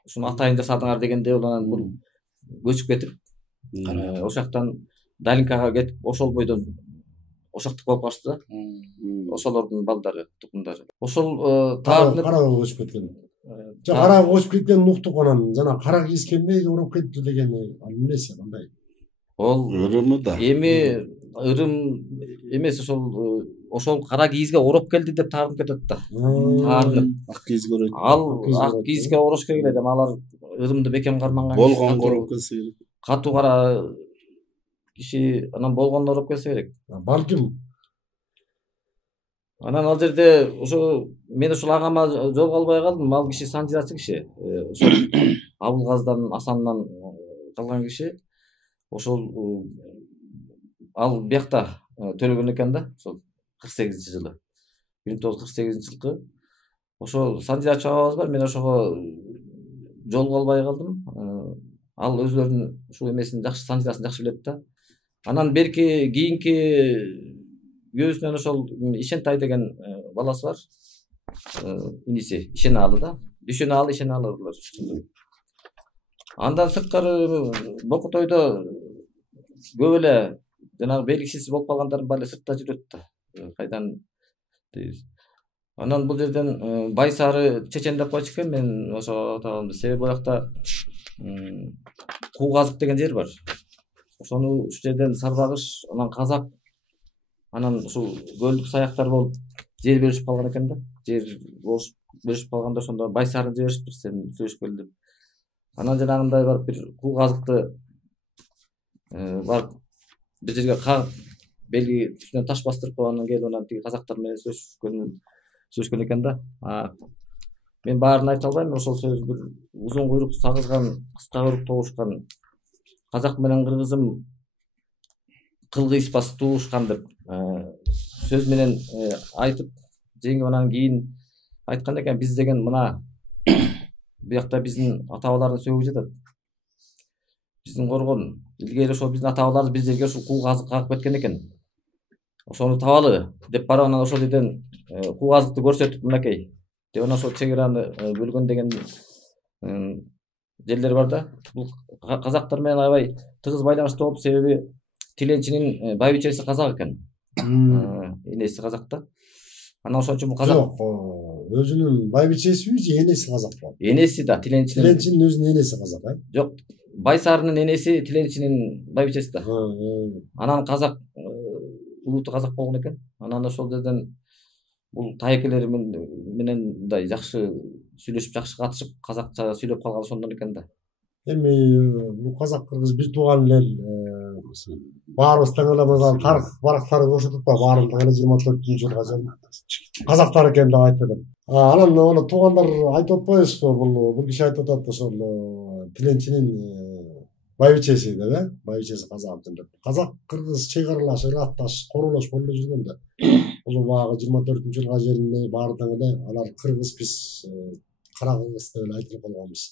ушуну атайын жасадыңар дегенде анан бул көчүп кетип ошол жактан Далинкага кетип ошол бойдон ошактык болуп калышты да. Ошолордун балдары, тукумдары. Ошол таарынып Карага көчүп кеткен. Карага көчүп кеткен уктук анан жана кара кийизге эмнеге ороп кетти дегени эмнеси кандай? Ол Ырымы да. Эми ырым эмес, ошол кара кийизге ороп келди деп таарынып кетет да. Таарынып Ак кийизге ороп. ал ак кийизге орош керек эле, алар ырымды бекем карманган Болгонго ороп келсе керек. Катуу кара киши анан болгондо ороп келсе керек. Балким Анан ал жерде ошо мен ушул агама жолуга албай калдым. Ал киши санжирачы киши. Ошол Абылгаздан, Асандан калган киши. Ошол ал биякта төлөгөн экен да. Ошол 48-жылы. 1948-жылкы. Ошо санжирачы абабыз бар. Мен ошого жолуга албай калдым. Ал өзлөрүнүн ушул эмесин жакшы, санжирасын жакшы билет да. Анан берки кийинки күйөөсүнөн ошол Ишентай деген баласы бар. Иниси Ишеналы да. Дүйшөналы, Ишеналылар. Андан сырткары Бокутойдо көп эле жанагы белгисиз болуп калгандардын баары сыртта жүрөт да. Кайдан дейбиз. Анан бул жерден Байсары чечен деп койчу экен, мен ошо атаганымды. Себеби боякта Куу Казык деген жер бар. Ошону ушул жерден Сарбагыш, анан Казак, анан ушул көлдүк саяктар болуп жер беришип калган экен да. Жер беришип калганда ошондо Байсарын жиберишиптир сен сүйлөшкөлү деп. Анан жанагындай барып бир Куу Казыкты барып бир жерге кагып белги үстүнөн таш бастырып анан келип анан тиги казактар менен сүйлөшкөн экен да. Мен баарын айта албайм. Ошол сөз бир узун куйрук сагызган, кыска куйрук тогушкан казак менен кыргызым кылгыйспас туушкан деп сөз менен айтып жеңип анан кийин айткан экен, биз деген мына биякта биздин ата бабалардын сөөгү жатат. Биздин коргон илгери ошол биздин ата бабаларыбыз бир жерге ушул Куу Казык кагып кеткен экен. Ошону табалы деп барып анан ошол жерден Куу Казыкты көрсөтүп мынакей деп анан ошол чек араны бөлгөн деген жерлер бар да. Бул казактар менен аябай тыгыз байланышта болуп, себеби Тиленчинин байбичеси казак экен. Энеси казак да. Анан ошон үчүн бул казак. Жок, өзүнүн байбичесиби же энеси казак болот? Энеси да, Тиленчинин өзүнүн энеси казак, Жок, Байсарынын энеси Тиленчинин байбичеси да. Анан казак, улуту казак болгон экен. Анан ошол жерден бул тайекелери менен мындай жакшы сүйлөшүп, жакшы катышып, казакча сүйлөп калган ошондон экен да. Эми бул казак кыргыз бир тууган эле баарыбыздан эле мына тарых барактары көрсөтүп атпайбы, баарыбыздан эле 24-жылга казактар экен деп айтты деп. Анан аны туугандар айтып атпайбызбы, бул киши айтып атат ошол Тиленчинин байбичеси деп, байбичеси казак деп. Казак кыргыз чек аралаш, ыратташ, королош болуп эле жүргөн да. Бул багы 24-жылга жеринде баардан эле алар кыргыз биз кара кыргыз деп эле айтылып калганбыз.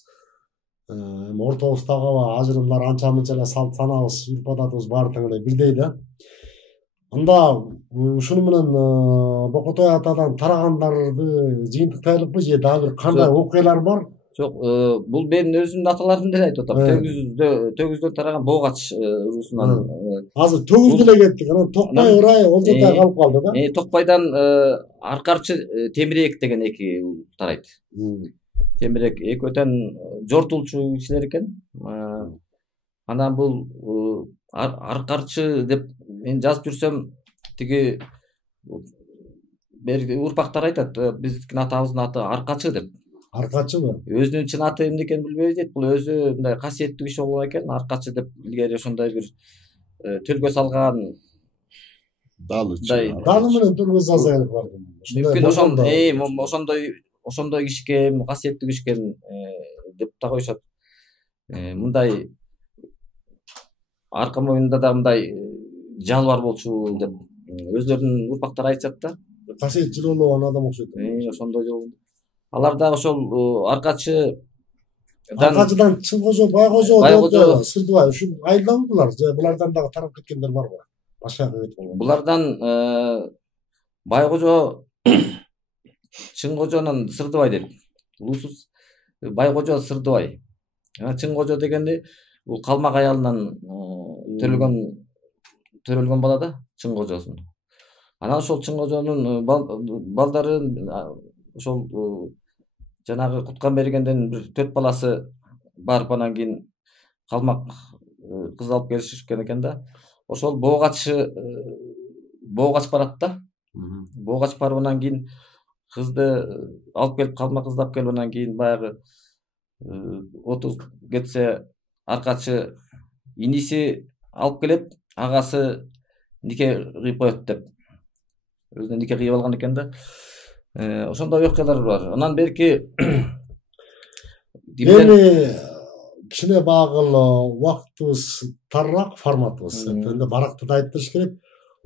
Ортобуздагы ажырымдар анча мынча эле салт санабыз, үрп адатыбыз баардыгы эле бирдей да. Анда ушуну менен Бокотой атадан тарагандарды жыйынтыктай алыкпы же дагы бир кандай окуялар бар? Жок, бул менин өзүмдүн аталарым деле айтып атам. Төгүздөн тараган Боогач уруусунан. Азыр төгүздө эле кеттик. Анан Токпай, Ырай, Олжотай калып калды да. Токпайдан Аркарчы, Темирек деген эки тарайт. Темирек экөөтөн жортулчу кишилер экен. Анан бул Аркарчы деп мен жазып жүрсөм, тиги бери урпактар айтат, биздин атабыздын аты Аркачы деп. Аркачыбы? Өзүнүн чын аты эмне экенин билбейбиз дейт. Бул өзү мындай касиеттүү киши болгон экен. Аркачы деп илгери ошондой бир төлгө салган далы менен төлгө салса керек бар. Мүмкүн ошондой киши экен, касиеттүү киши экен деп да коюшат. Мындай арка моюнунда да мындай жал бар болчу деп өзлөрүнүн урпактары айтышат да. Касиет жыроологон адам окшойт. Ошондой жол. Алар да ошол Аркачыдан Чыңкожо, Байгожо, Сырдыбай ушул айылдабы булар? Же булардан дагы тарап кеткендер барбы? Башка кет болгон. Булардан Байгожо, Чыңкожонун Сырдыбай дейт. Улусуз Байгожо, Сырдыбай. Чыңкожо дегенди бул калмак аялынан төрөлгөн бала да, Чыңкожосун. Анан ошол Чыңкожонун балдарын ошол жанагы куткан бергенден бир 4 баласы барып анан кийин калмак кыз алып келишкен экен да. Ошол Боогач барат да. Боогач барып анан кийин кызды алып келип, калмак кызды алып келип анан кийин баягы 30 кетсе Аркачы иниси алып келет, агасы нике кыйып коет деп. өзүнө нике кыйып алган экен да. Ошондой окуялар бар. Анан берки эми кичине багыл убактыбыз тарыраак, форматыбыз. Эми баракты да айтып бериш керек.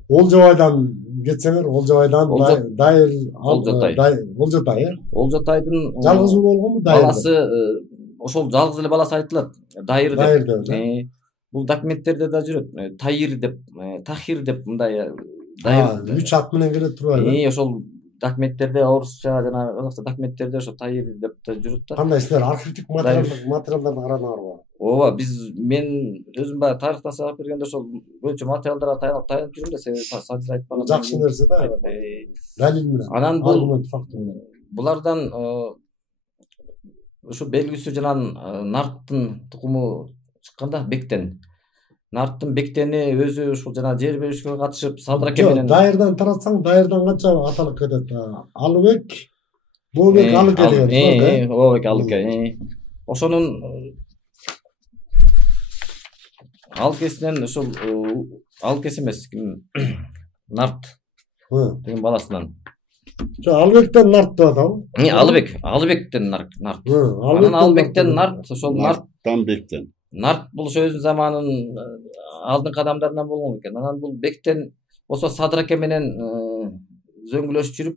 Олжобайдан кетсеңер, Олжобайдан Дайыр Олжотай, Олжотайдын жалгыз уулу болгонбу? баласы ошол жалгыз эле баласы айтылат. Дайыр деп. Бул документтерде да жүрөт. Тайыр деп, Тахир деп мындай Дайыр 3 ат менен келет турбайбы? Ошол документтерде орусча жана казакча документтерде ошо Тайыр деп да жүрөт да. Кандай силер архивдик материалдарды карадыңарбы? Ооба, мен өзүм баягы тарыхтан сабак бергенде ошол көчө материалдарга таянып жүрөм да, Санжир айтпаган. Жакшы нерсе да, далил менен. Анан аргумент, факт менен. Булардан ушу белгисүү жана нарттын тукуму чыкканда, бектен. Нарттын бектени өзү ушул жана жер беришке катышып, Садыраке менен. Дайырдан таратсаң, Дайырдан канча аталык кетет? Алыбек, Бообек, Алыке деген. Бообек, Алыке. Ошонун Алкесинен ушул Алкес эмес, Нарт деген баласынан. Алыбектен Нарт деп атабы? Алыбектен Нарт. Анан Алыбектен Нарт, ошол Нарттан бектен. Нарт бул ошо өзүнүн заманынын алдыңкы адамдарынан болгон экен. Анан бул бектен болсо Садыраке менен зөңгүлөшүп жүрүп,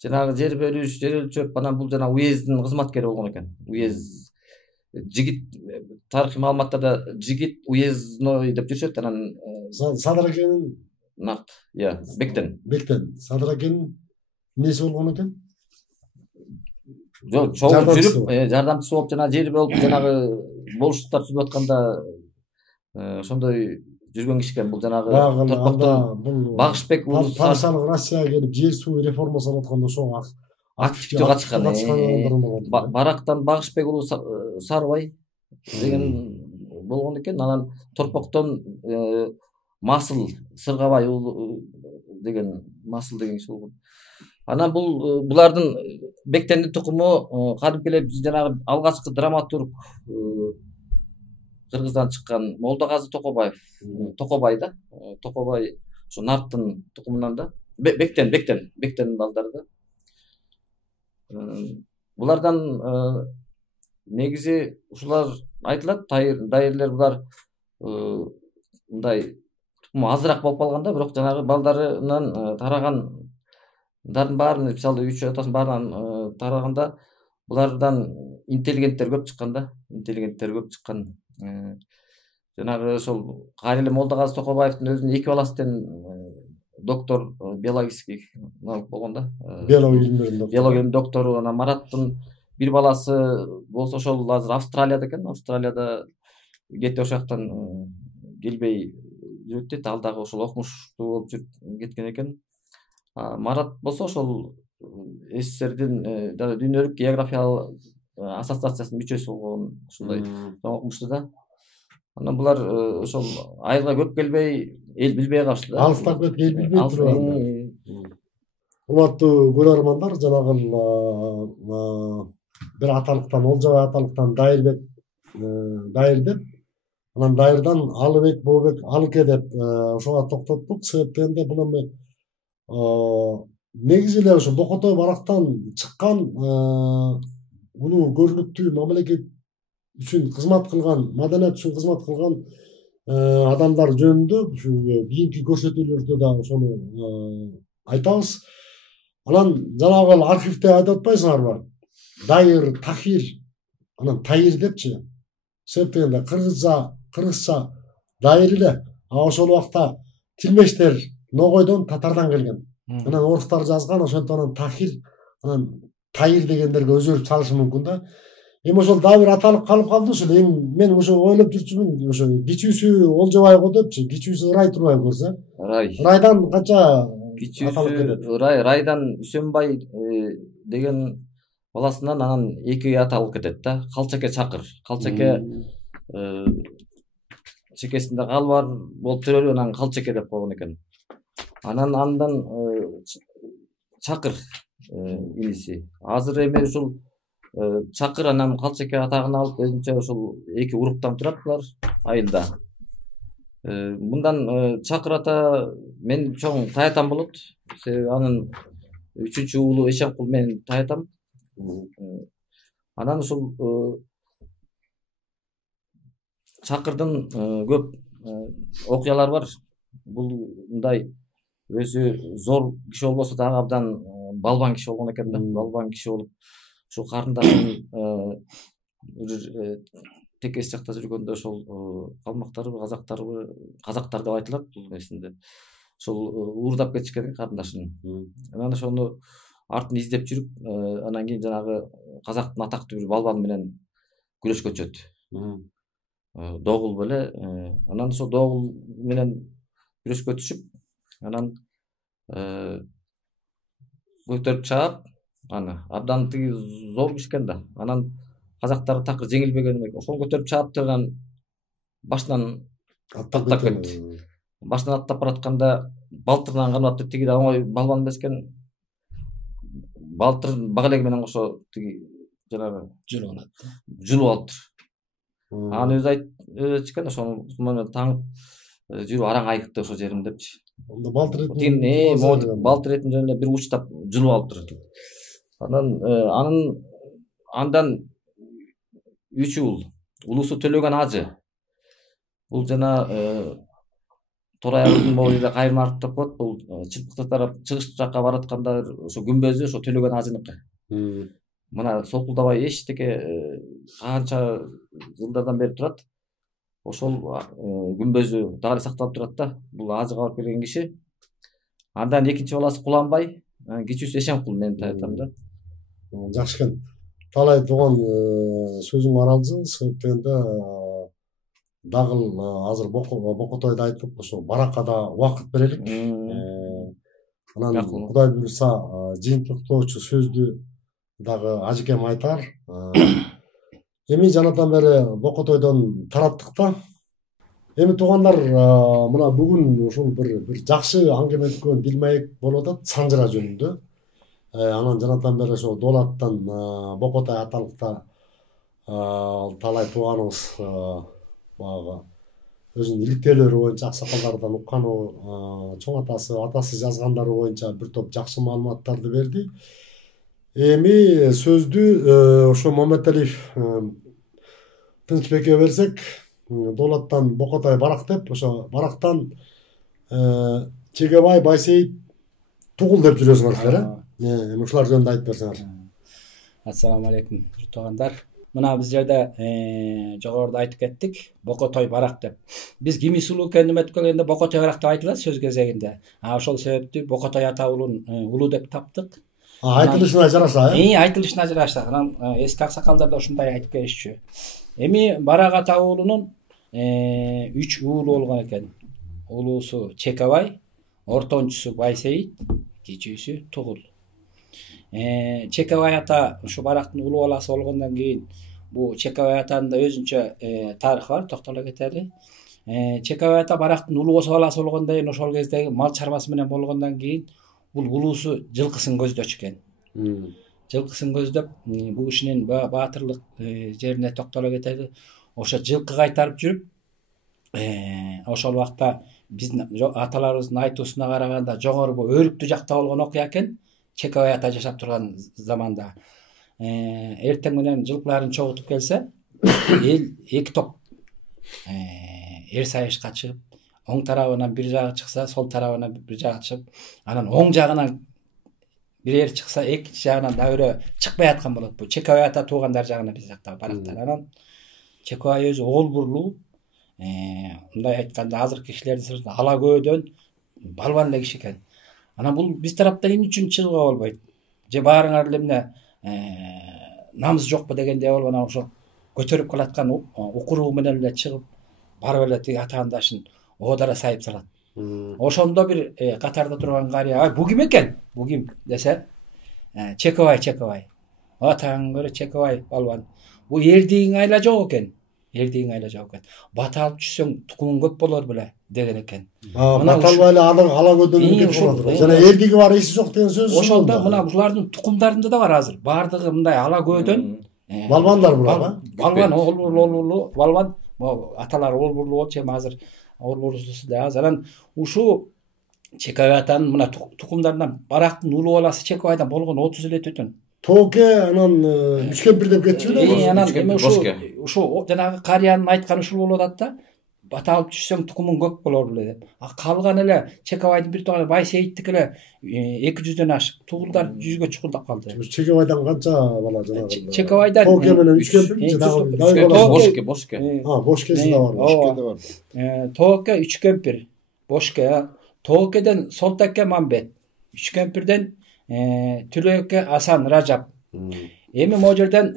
жанагы жер бөлүш, жер өлчөп, анан бул жана уездин кызматкери болгон экен. Уезд жигит, тарыхый маалыматтарда жигит уездной деп жүрүшөт. Анан Садыракенин Нарт, бектен. Садыракенин эмнеси болгон экен? Жок, чогуу жүрүп, жардамчысы болуп жана жер болуп, жанагы болуштуктар түзүп атканда ошондой жүргөн киши экен. Бул жанагы торпоктон Багышбек Патшалык Россияга келип жер суу реформа салып атканда ошого активдүү катышкан. Барактан Багышбек уулу Сарыбай деген болгон экен. Анан торпоктон Масыл Сыргабай уулу деген киши болгон. Анан булардын бектендин тукуму кадимки эле жанагы алгачкы драматург Кыргыздан чыккан Молдогазы Токобаев, Токобай да. Токобай ошо Нарттын тукумунан да. Бектен балдары да. Булардан негизи ушулар айтылат, дайырлер булар мындай тукуму азыраак болуп калганда, бирок жанагы балдарынан тарагандардын баарын, мисалы 3 атасын баарынан тараганда булардан интеллигенттер көп чыккан да. Жанагы ошол кайра эле Молдогазы Токобаевдин өзүнүн 2 баласынан доктор биологический наук болгон да. Биология доктору. Анан Мараттын бир баласы болсо ошол азыр Австралияда экен. Австралияда кетип ошол жактан келбей жүрүп дейт. Ал дагы ошол окумуштуу болуп жүрүп кеткен экен. Марат болсо ошол СССРдин дагы дүйнөлүк географиялык ассоциациясынын мүчөсү болгон, ушундай окумушту да. Анан булар ошол айылга көп келбей, эл билбей калышты да. Алыстап кетип эл билбей турган. Урматтуу көрөрмандар, жанагы бир аталыктан, Олжобай аталыктан Дайыр деп, анан Дайырдан Алыбек, Бообек, Алыке деп ошого токтоттук. Себеп дегенде бул эми негизи эле ошо Бокотой барактан чыккан улуу көрүнүктүү мамлекет үчүн кызмат кылган, маданият үчүн кызмат кылган адамдар жөнүндө ушу кийинки көрсөтүүлөрдө да ошону айтабыз. Анан жанагы архивде айтып атпайсыңарбы? Дайыр, Тахир, анан Тайыр депчи. Себеп дегенде кыргызча Дайыр эле. Ошол убакта тилмештер Ногойдон, Татардан келген. Анан орустар жазган, ошентип анан Тахир, анан Тайыр дегендерге өзгөрүп чалышы мүмкүн да. Эми ошол дагы бир аталык калып калды ошол. Эми мен ошо ойлоп жүрчүмүн, ошо кичүүсү Олжобай го депчи, кичүүсү Ырай турбай көрсө. Ырайдан канча аталык кетет? Райдан Үсөнбай деген баласынан анан 2 аталык кетет да. Калчаке Чакыр. Калчаке чекесинде кал бар болуп төрөлүп, анан Калчаке деп койгон экен. Андан Чакыр иниси. Азыр эми ушул Чакыр анан Калчаке атагын алып өзүнчө ушул 2 уруктан турат булар айылда. Мындан Чакыр ата мен чоң таятам болот. Себеби анын 3-уулу Эшенкул мен таятам. Анан ушул Чакырдын көп окуялары бар. Бул мындай өзү зор киши болбосо дагы абдан балбан киши болгон экен да. Балбан киши болуп ушул карындашын текес жакта жүргөндө ошол калмактарбы казактар деп айтылат бул эсинде. Ошол уурдап кетишкен карындашын. Анан ошону артын издеп жүрүп, анан кийин жанагы казактын атактуу бир балбаны менен күрөшкөнчөт. Догул беле. Анан ошол Догул менен күрөшкө түшүп, анан көтөрүп чаап, аны абдан тиги зор киши экен да. Анан казактар такыр жеңилбеген экен. Ошону көтөрүп чаап анан башынан аттап кетти. Башынан аттап баратканда балтырынан канып тиги да оңой балбан эмес экен. Балтыр багалеги менен кошо тиги жанагы жулуп алыптыр. Аны өзү айтчыкен, ошону менен таңып жүрүп араң айкыкты ошол жерим депчи. Балтыр этин жөнүндө бир учтап жулуп алыптыр. Андан 3 уул. Улуусу Төлөгөн Ажы. Бул жана Торай айылдын могуйунда Кайырмаров деп коет. Бул Чырпыкты тарап чыгыш жакка баратканда ошо күмбөзү ошо Төлөгөн Ажыныкы. Мына Солкулдабай эшиктеке канча жылдардан бери турат. Ошол күмбөзү дагы сакталып турат да. Бул Ажыга барып келген киши. Андан экинчи баласы Куланбай, кичүүсү Эшенкул менен таятам да. Жакшы экен. Талай тууган сөзүң аралжы, себептенде дагы азыр Бокотойду айтып, ошо баракада убакыт берелик. Анан Кудай буйруса жыйынтыктоочу сөздү дагы ажекем айтар. Эми жанатан бери Бокотойдон тараттык да. Эми туугандар, мына бүгүн ушул бир жакшы аңгеме өткөн Дилмаек болуп атат Санжыра жөнүндө. Анан жанатан бери ошо Доолаттан Бокотой аталыкта талай тууганыбыз баягы өзүнүн иликтөөлөрү боюнча аксакалдардан укканы, чоң атасы жазгандары боюнча бир топ жакшы маалыматтарды берди. Эми сөздү ошо Маматалиев Тынчбекке берсек, Доолаттан Бокотой барак деп, ошо барактан Чегебай, Байсейит, Тугул деп жүрөсүңөр. Эми ушулар жөнүндө айтып берсеңер. Ассаламу алейкум туугандар. Мына биз жерде жогоруда айтып кеттик, Бокотой барак деп. Биз Кимис улуу экенин өткөнгөндө Бокотой барак деп айтылат сөз кезегинде. Ошол себептүү Бокотой ата улуу деп таптык. Айтылышына жараша, айтылышына жараша. Анан эски аксакалдар да ушундай айтып келишчү. Эми Барак ата уулунун 3 уулу болгон экен. Улуусу Чекебай, ортончусу Байсейит, кичүүсү Тугул. Чекебай ата ушу Барактын улуу баласы болгондон кийин бул Чекебай атанын да өзүнчө тарыхы бар, токтоло кетели. Чекебай ата Барактын улуу баласы болгондон кийин ошол кездеги мал чарбасы менен болгондон кийин бул улуусу жылкысын көздөчү экен. Жылкысын көздөп, бул кишинин баатырлык жерине токтоло кетели. Ошо жылкы кайтарып жүрүп, ошол убакта биздин аталарыбыздын айтуусуна караганда жогору Өрүктү жакта болгон окуя экен. Чекебай ата жашап турган заманда эртең менен жылкыларын чогултуп келсе, эл эки топ эр сайышка чыгып, оң тарабынан бир жагы чыкса, сол тарабынан бир жагы чыгып, анан оң жагынан бир эр чыкса, экинчи жагынан да бирөө чыкпай аткан болот. Бул Чекебай ата туугандар жагына биз жакта барактан. Анан Чекебай өзү ол бурлуу, мындай айтканда азыркы кишилердин сыртында ала көөдөн балбан эле киши экен. Анан бул биз тараптан эмне үчүн чыгууга болбойт? Же баарыңар эле эмне намыс жокпу дегендей болуп, анан ошо көтөрүп калаткан укуруу менен эле чыгып, барып эле тиги атаандашын оодара сайып салат. Ошондо бир катарда турган карыя, бул ким экен? Бул ким десе, Чекебай. Атаң көрө Чекебай балбан. Бул эрдигиң айла жок экен. Бата алып жүрсөң тукумуң көп болор беле деген экен. Бата албай эле ала көөдөн кетип калат. Жана эрдиги бар, эси жок деген сөз. Ошолдо мына булардын тукумдарында да бар азыр. Бардыгы мындай ала көөдөн балбандар булар. Балбан ол балбан. Аталары ол бурлуу болчу, эми азыр орлорусу да аз. Анан ушул Чекабай атанын мына тукумдарынан барактын улуу баласы Чекабайдан болгон 30 эле төтөн. Тооке анан Үчкемпир деп кетчү Анан Үчкемпир, ушу Бошке. ушу жанагы карыянын айтканы ушул болуп атат да. Бата алып түшсөң тукумуң көп болор эле деп. Калган эле Чекабайдын бир тууганы Байсейиттики эле 200дөн ашык. Туулдар 100гө чукулдап калды. Чекабайдан канча бала жанагы? Чекабайдан Тооке менен Үчкемпир Бошке. Бошкеси да бар. Бошкеде бар. Тооке Үчкемпир, Бошке, Тоокеден Солтаке Мамбет, Үчкемпирден Түлөке Асан Ражап. Эми могу жерден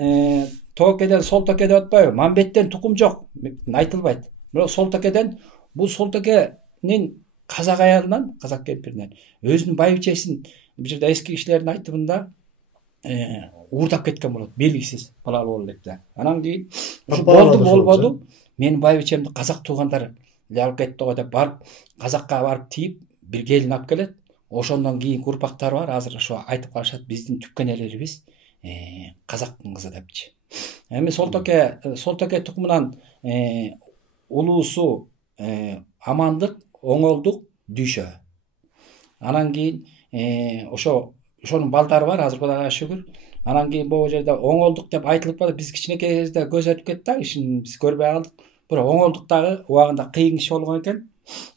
Тоокеден Солтаке деп атпайбы? Мамбеттен тукум жок, айтылбайт. Бирок Солтакеден бул Солтакенин казак аялынан, казак кемпиринен өзүнүн байбичесин бул жерде эски кишилердин айтымында уурдап кеткен болот, белгисиз балалуу болуп деп да. Анан кийин ушу болбоду. Менин байбичемди казак туугандар эле алып кетти го деп барып казакка барып тийип бир келин алып келет. Ошондон кийинки урпактары бар. Азыр ошо айтып калышат, биздин түпкөн элерибиз казактын кызы депчи. Эми Солтаке тукумунан улуусу Амандык, Оңолдук, Дүйшө. Анан кийин ошонун балдары бар, азыр Кудайга шүгүр. Анан кийин бул жерде Оңолдук деп айтылып калды. Биз кичинекей кезде көз өтүп кетти да, ишин биз көрбөй калдык. Бирок Оңолдук дагы убагында кыйын киши болгон экен.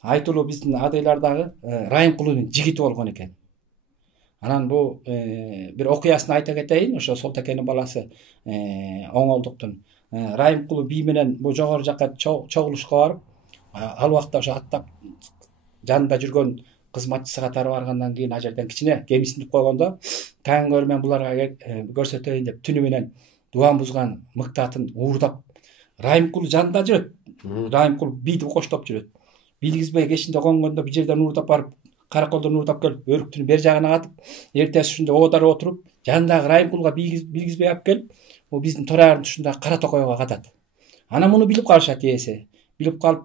Айтылуу биздин адайлар дагы Райымкулунун жигити болгон экен. Анан бул бир окуясын айта кетейин. Ошо Солтакенин баласы Оңолдуктун Райымкулу бий менен бул жогору жакка чогулушка барып, ал убакта ошо аттап жанында жүргөн кызматчысы катары баргандан кийин ал жерден кичине кемсинип койгондо таң көрмөн буларга көрсөтөйүн деп түнү менен дубан бузган мыкты атын уурдап Райымкул жанында жүрөт. Райымкул бийди коштоп жүрөт. Билгизбей кечинде конгондо бир жерден уурдап барып, караколдон уурдап келип, өрүктүн бер жагына катып, эртеси ушунда оодарып отуруп, жанындагы Райымкулга билгизбей алып келип, бул биздин Торайгырдын ушунда кара токойго катат. Анан муну билип калышат ээси. Билип калып,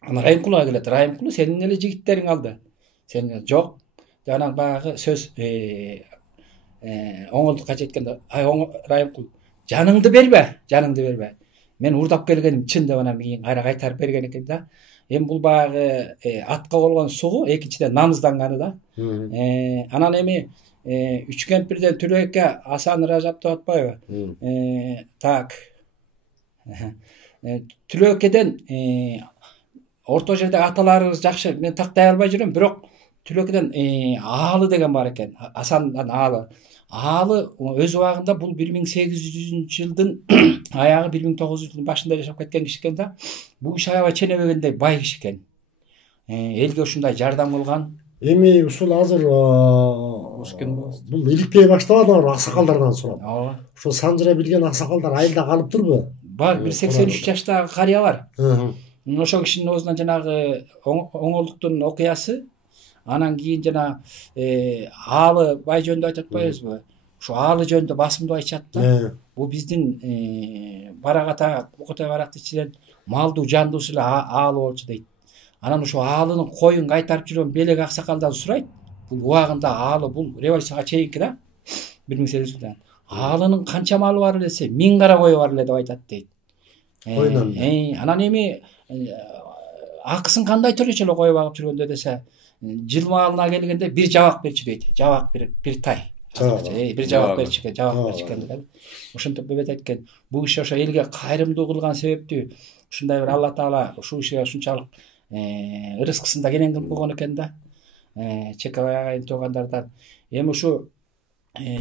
анан Райымкулга келет. Райымкул сенин эле жигиттериң алды. Сен жок. Анан баягы сөз Оңолдукка жеткенде, ай Райымкул, жаныңды бербе. Мен уурдап келгеним чын деп анан кийин кайра кайтарып берген экен да. Эми бул баягы атка болгон сугу, экинчиден намызданганы да. Анан эми Үчкемпирден Түлөкө Асан Ражап деп атпайбы? Так. Түлөкөдөн орто жерде аталарыбыз жакшы, мен тактай албай жүрөм, бирок Түлөкөдөн Аалы деген бар экен. Асандан Аалы. Аалы өз убагында бул 1800-жылдын аягы 1900-жылдын башында жашап кеткен киши экен да. Бул киши аябай ченебегендей бай киши экен. Элге ушундай жардам кылган. Эми ушул азыр бул иликтей баштабадыбы аксакалдардан сурап? Ооба. Ошо санжыра билген аксакалдар айылда калыптырбы? Бар, бир 83 жаштагы карыя бар. Ошол кишинин оозунан жанагы Оңолдуктун окуясы, анан кийин жана Аалы бай жөнүндө айтып атпайбызбы? Ошо Аалы жөнүндө басымдуу айтышат да. Бул биздин барак ата Букутай барактын ичинен малдуу жандуусу эле Аалы болчу дейт. Анан ошо Аалынын коюн кайтарып жүргөн белек аксакалдан сурайт. Бул убагында Аалы бул революцияга чейинки да, 1800-жылдан. Аалынын канча малы бар эле десе, 1000 кара кою бар эле деп айтат дейт. Анан эми акысын кандай төлөчү эле кою багып жүргөндө десе, жыл маалына келгенде бир жабак берчү дейт. Жабак бир тай. Бир жабак берчү экен. Ошентип бебет айткен. Бул киши ошо элге кайрымдуу кылган себептүү ушундай бир Алла Таала ушул кишиге ушунчалык ырыскысында кенен кылып койгон экен да. Чекабай агайын туугандардан. Эми ушу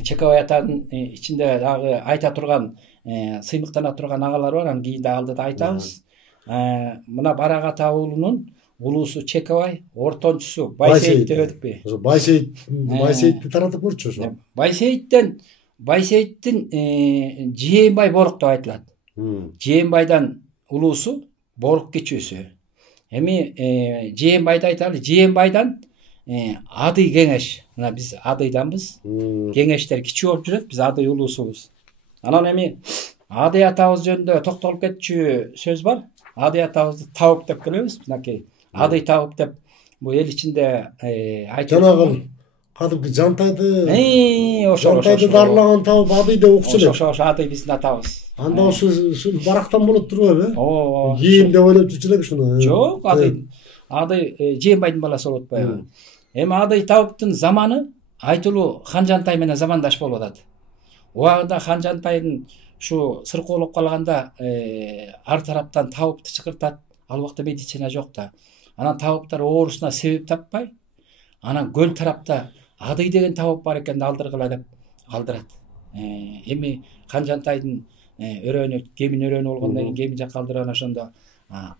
Чекабай атанын ичинде дагы айта турган, сыймыктана турган агалар бар, анан кийинде алдыда айтабыз. Мына Барак ата уулунун улуусу Чекабай, ортончусу Байсейит деп өтүкпү? Ошо Байсейитти таратып көрчү ошо. Байсейиттин Жээнбай Борук деп айтылат. Жээнбайдан улуусу Борук кичүүсү. Эми Жээнбайды айталы. Жээнбайдан Адый кеңеш. Мына биз Адыйданбыз. Кеңештер кичүү болуп жүрөт, биз Адый улуусубуз. Анан эми Адый атабыз жөнүндө токтолуп кетчү сөз бар. Адый атабызды табып деп келебиз. Мынакей Адый табып деп бул эл ичинде айтып жанагы кадимки Жантайды ошо дарылаган табып Адый деп укчу эле. Ошо Адый биздин атабыз. Анда ошо барактан болот турбайбы? Ооба. Кийин деп ойлоп жүрчү элек ушуну. Жок, Адай Жээнбайдын баласы болуп атпайбы. Эми Адай Табыптын заманы айтылуу Хан Жантай менен замандаш болуп атат. Убагында Хан Жантайдын ушу сыркоолоп калганда ар тараптан Табыпты чакыртат. Ал убакта медицина жок да. Анан Табыптар оорусуна себеп таппай, анан көл тарапта Адай деген Табып бар экен, алдыргыла деп калдырат. Эми Хан Жантайдын өрөөнү, кемин өрөөнү болгондон кийин кемин жакка калдырып, ошондо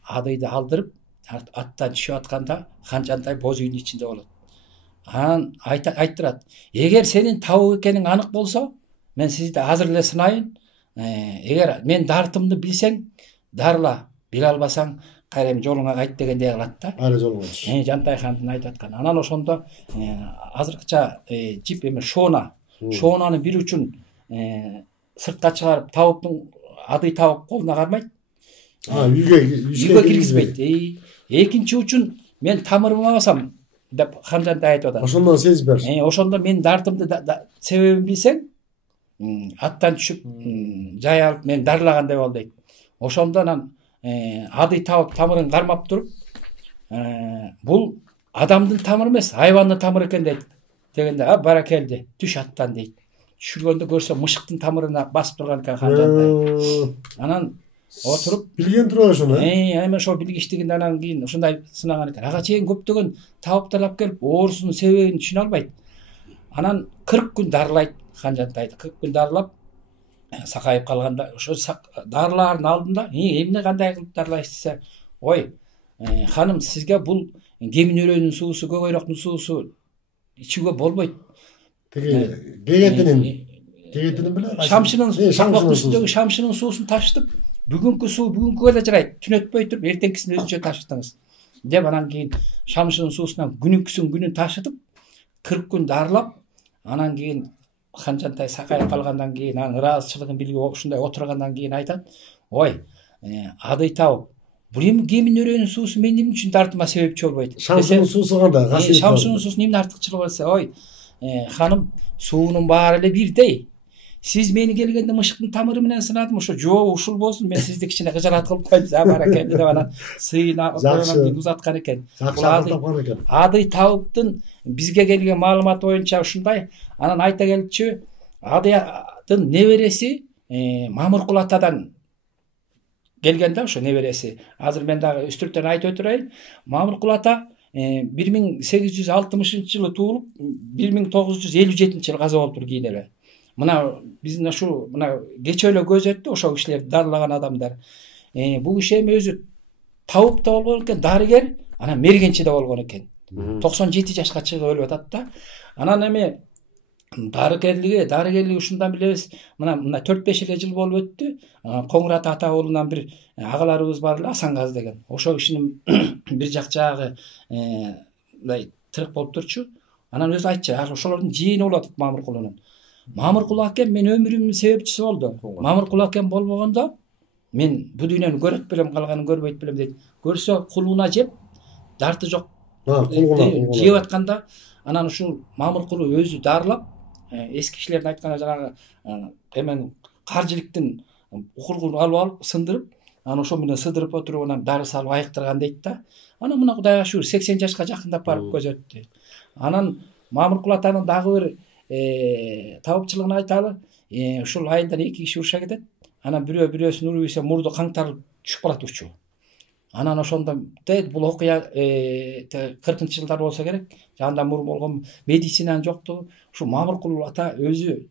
Адайды алдырып аттан түшүп атканда Хан Жантай боз үйдүн ичинде болот. Анан айттырат: эгер сенин табып экениң анык болсо, мен сизди азыр эле сынайын. Эгер мен дартымды билсең, дарыла, биле албасаң, кайра жолуңа кайт дегендей кылат да. Айра жолуңа түш. Жантай хандын айтып аткан. Анан ошондо азыркыча жип эми шоонаны бир үчүн сыртка чыгарып, Табыптын Адай Табып колуна кармайт. Үйгө киргизбейт. Экинчи үчүн мен тамырыма басам деп Хан Жантай айтып атат. Ошондон сезип бериш. Ошондо мен дартымды себебин билсең, аттан түшүп, жай алып мен дарылагандай бол дейт. Ошондо анан Адай Табып тамырын кармап туруп, бул адамдын тамыры эмес, хайвандын тамыры экен дейт. Дегенде, баракелди, түш аттан дейт. Түшүргөндө көрсө мышыктын тамырына басып турган экен Хан Жантай. Анан отуруп билген турбайбы ошону? Эми ошол билгичтигин анан кийин ушундай сынаган экен. Ага чейин көптөгөн табыптар келип, оорусунун себебин түшүнө албайт. Анан 40 күн дарылайт Хан Жантайды. 40 күн дарылап, сакайып калганда, ошо дарылаардын алдында, эмне кандай кылып дарылайсыз десе, ой, ханым, сизге бул кемин өрөөнүн суусу, көк ойроктун суусу ичүүгө болбойт. Кегендинин беле? Шамшынын үстүндөгү шамшынын суусун ташытып, бүгүнкү суу бүгүнкүгө да жарайт. Түнөтпөй туруп, эртеңкисин өзүнчө ташытыңыз деп, анан кийин шамшынын суусунан күнүн ташытып, 40 күн дарылап, анан кийин Хан Жантай сакайып калгандан кийин, анын ыраазычылыгын билип ушундай отургандан кийин айтат: ой, Адай Табып, бул эми кемин өрөөнүн суусу мен эмне үчүн дартыма себепчи болбойт? Шамшынын суусу кандай? Шамшынын суусунун эмне артыкчылыгы бар десе, ой, ханым, суунун баары эле бирдей. Сиз мени келгенде мышыктын тамыры менен сынадым, ошо жоо ушул болсун, мен сизди кичине кыжаат кылып коем, баракелди деп анан сыйын узаткан экен. Адай Табыптын бизге келген маалымат боюнча ушундай. Анан айта келчү, Адайдын небереси Мамыркул атадан келген да, ошо небереси. Азыр мен дагы үстүртөн айтып өтүрөйүн. Мамыркул ата 1860 жылы туулуп, 1957 жылы каза болуптур кийин эле. Мына биздин ушул мына кечээ эле көз өттү, ошол кишилерди дарылаган адамдар. Бул киши эми өзү Табып да болгон экен, дарыгер, анан мергенчи да болгон экен. 97 жашка чыгып өлүп атат да. Анан эми дарыгерлиги ушундан билебиз. Мына 4-5 эле жыл болуп өттү. Коңур ата уулунан бир агаларыбыз бар эле, Асангаз деген. Ошол кишинин бир жак жагы мындай тырык болуп турчу. Анан өзү айтчу, ошолордун жийини болот Мамыркулунун. Мамыркул акем мен өмүрүмдүн себепчиси болду. Мамыркул акем болбогондо мен бул дүйнөнү көрөт белем, калганын көрбөйт белем дейт. Көрсө кулуна жеп, дарты жок жеп атканда, анан ушул Мамыркулу өзү дарылап, эски кишилердин айтканда жанагы эмен каржылыктын укургун алып сындырып, анан ошо менен сыдырып отуруп, анан дары салып айыктырган дейт да. Анан мына Кудайга шүгүр 80 жашка жакындап барып көз өттү. Анан Мамыркул атанын дагы бир табыпчылыгын айталы, ушул айылдан 2 киши уруша кетет. Анан бирөөсүн уруп ийсе мурду каңтарылып түшүп калат учу. Анан ошондо бул окуя 40-жылдар болсо керек. Жанда мурун болгон медицинанын жоктугу. Ушу Мамыркул ата өзү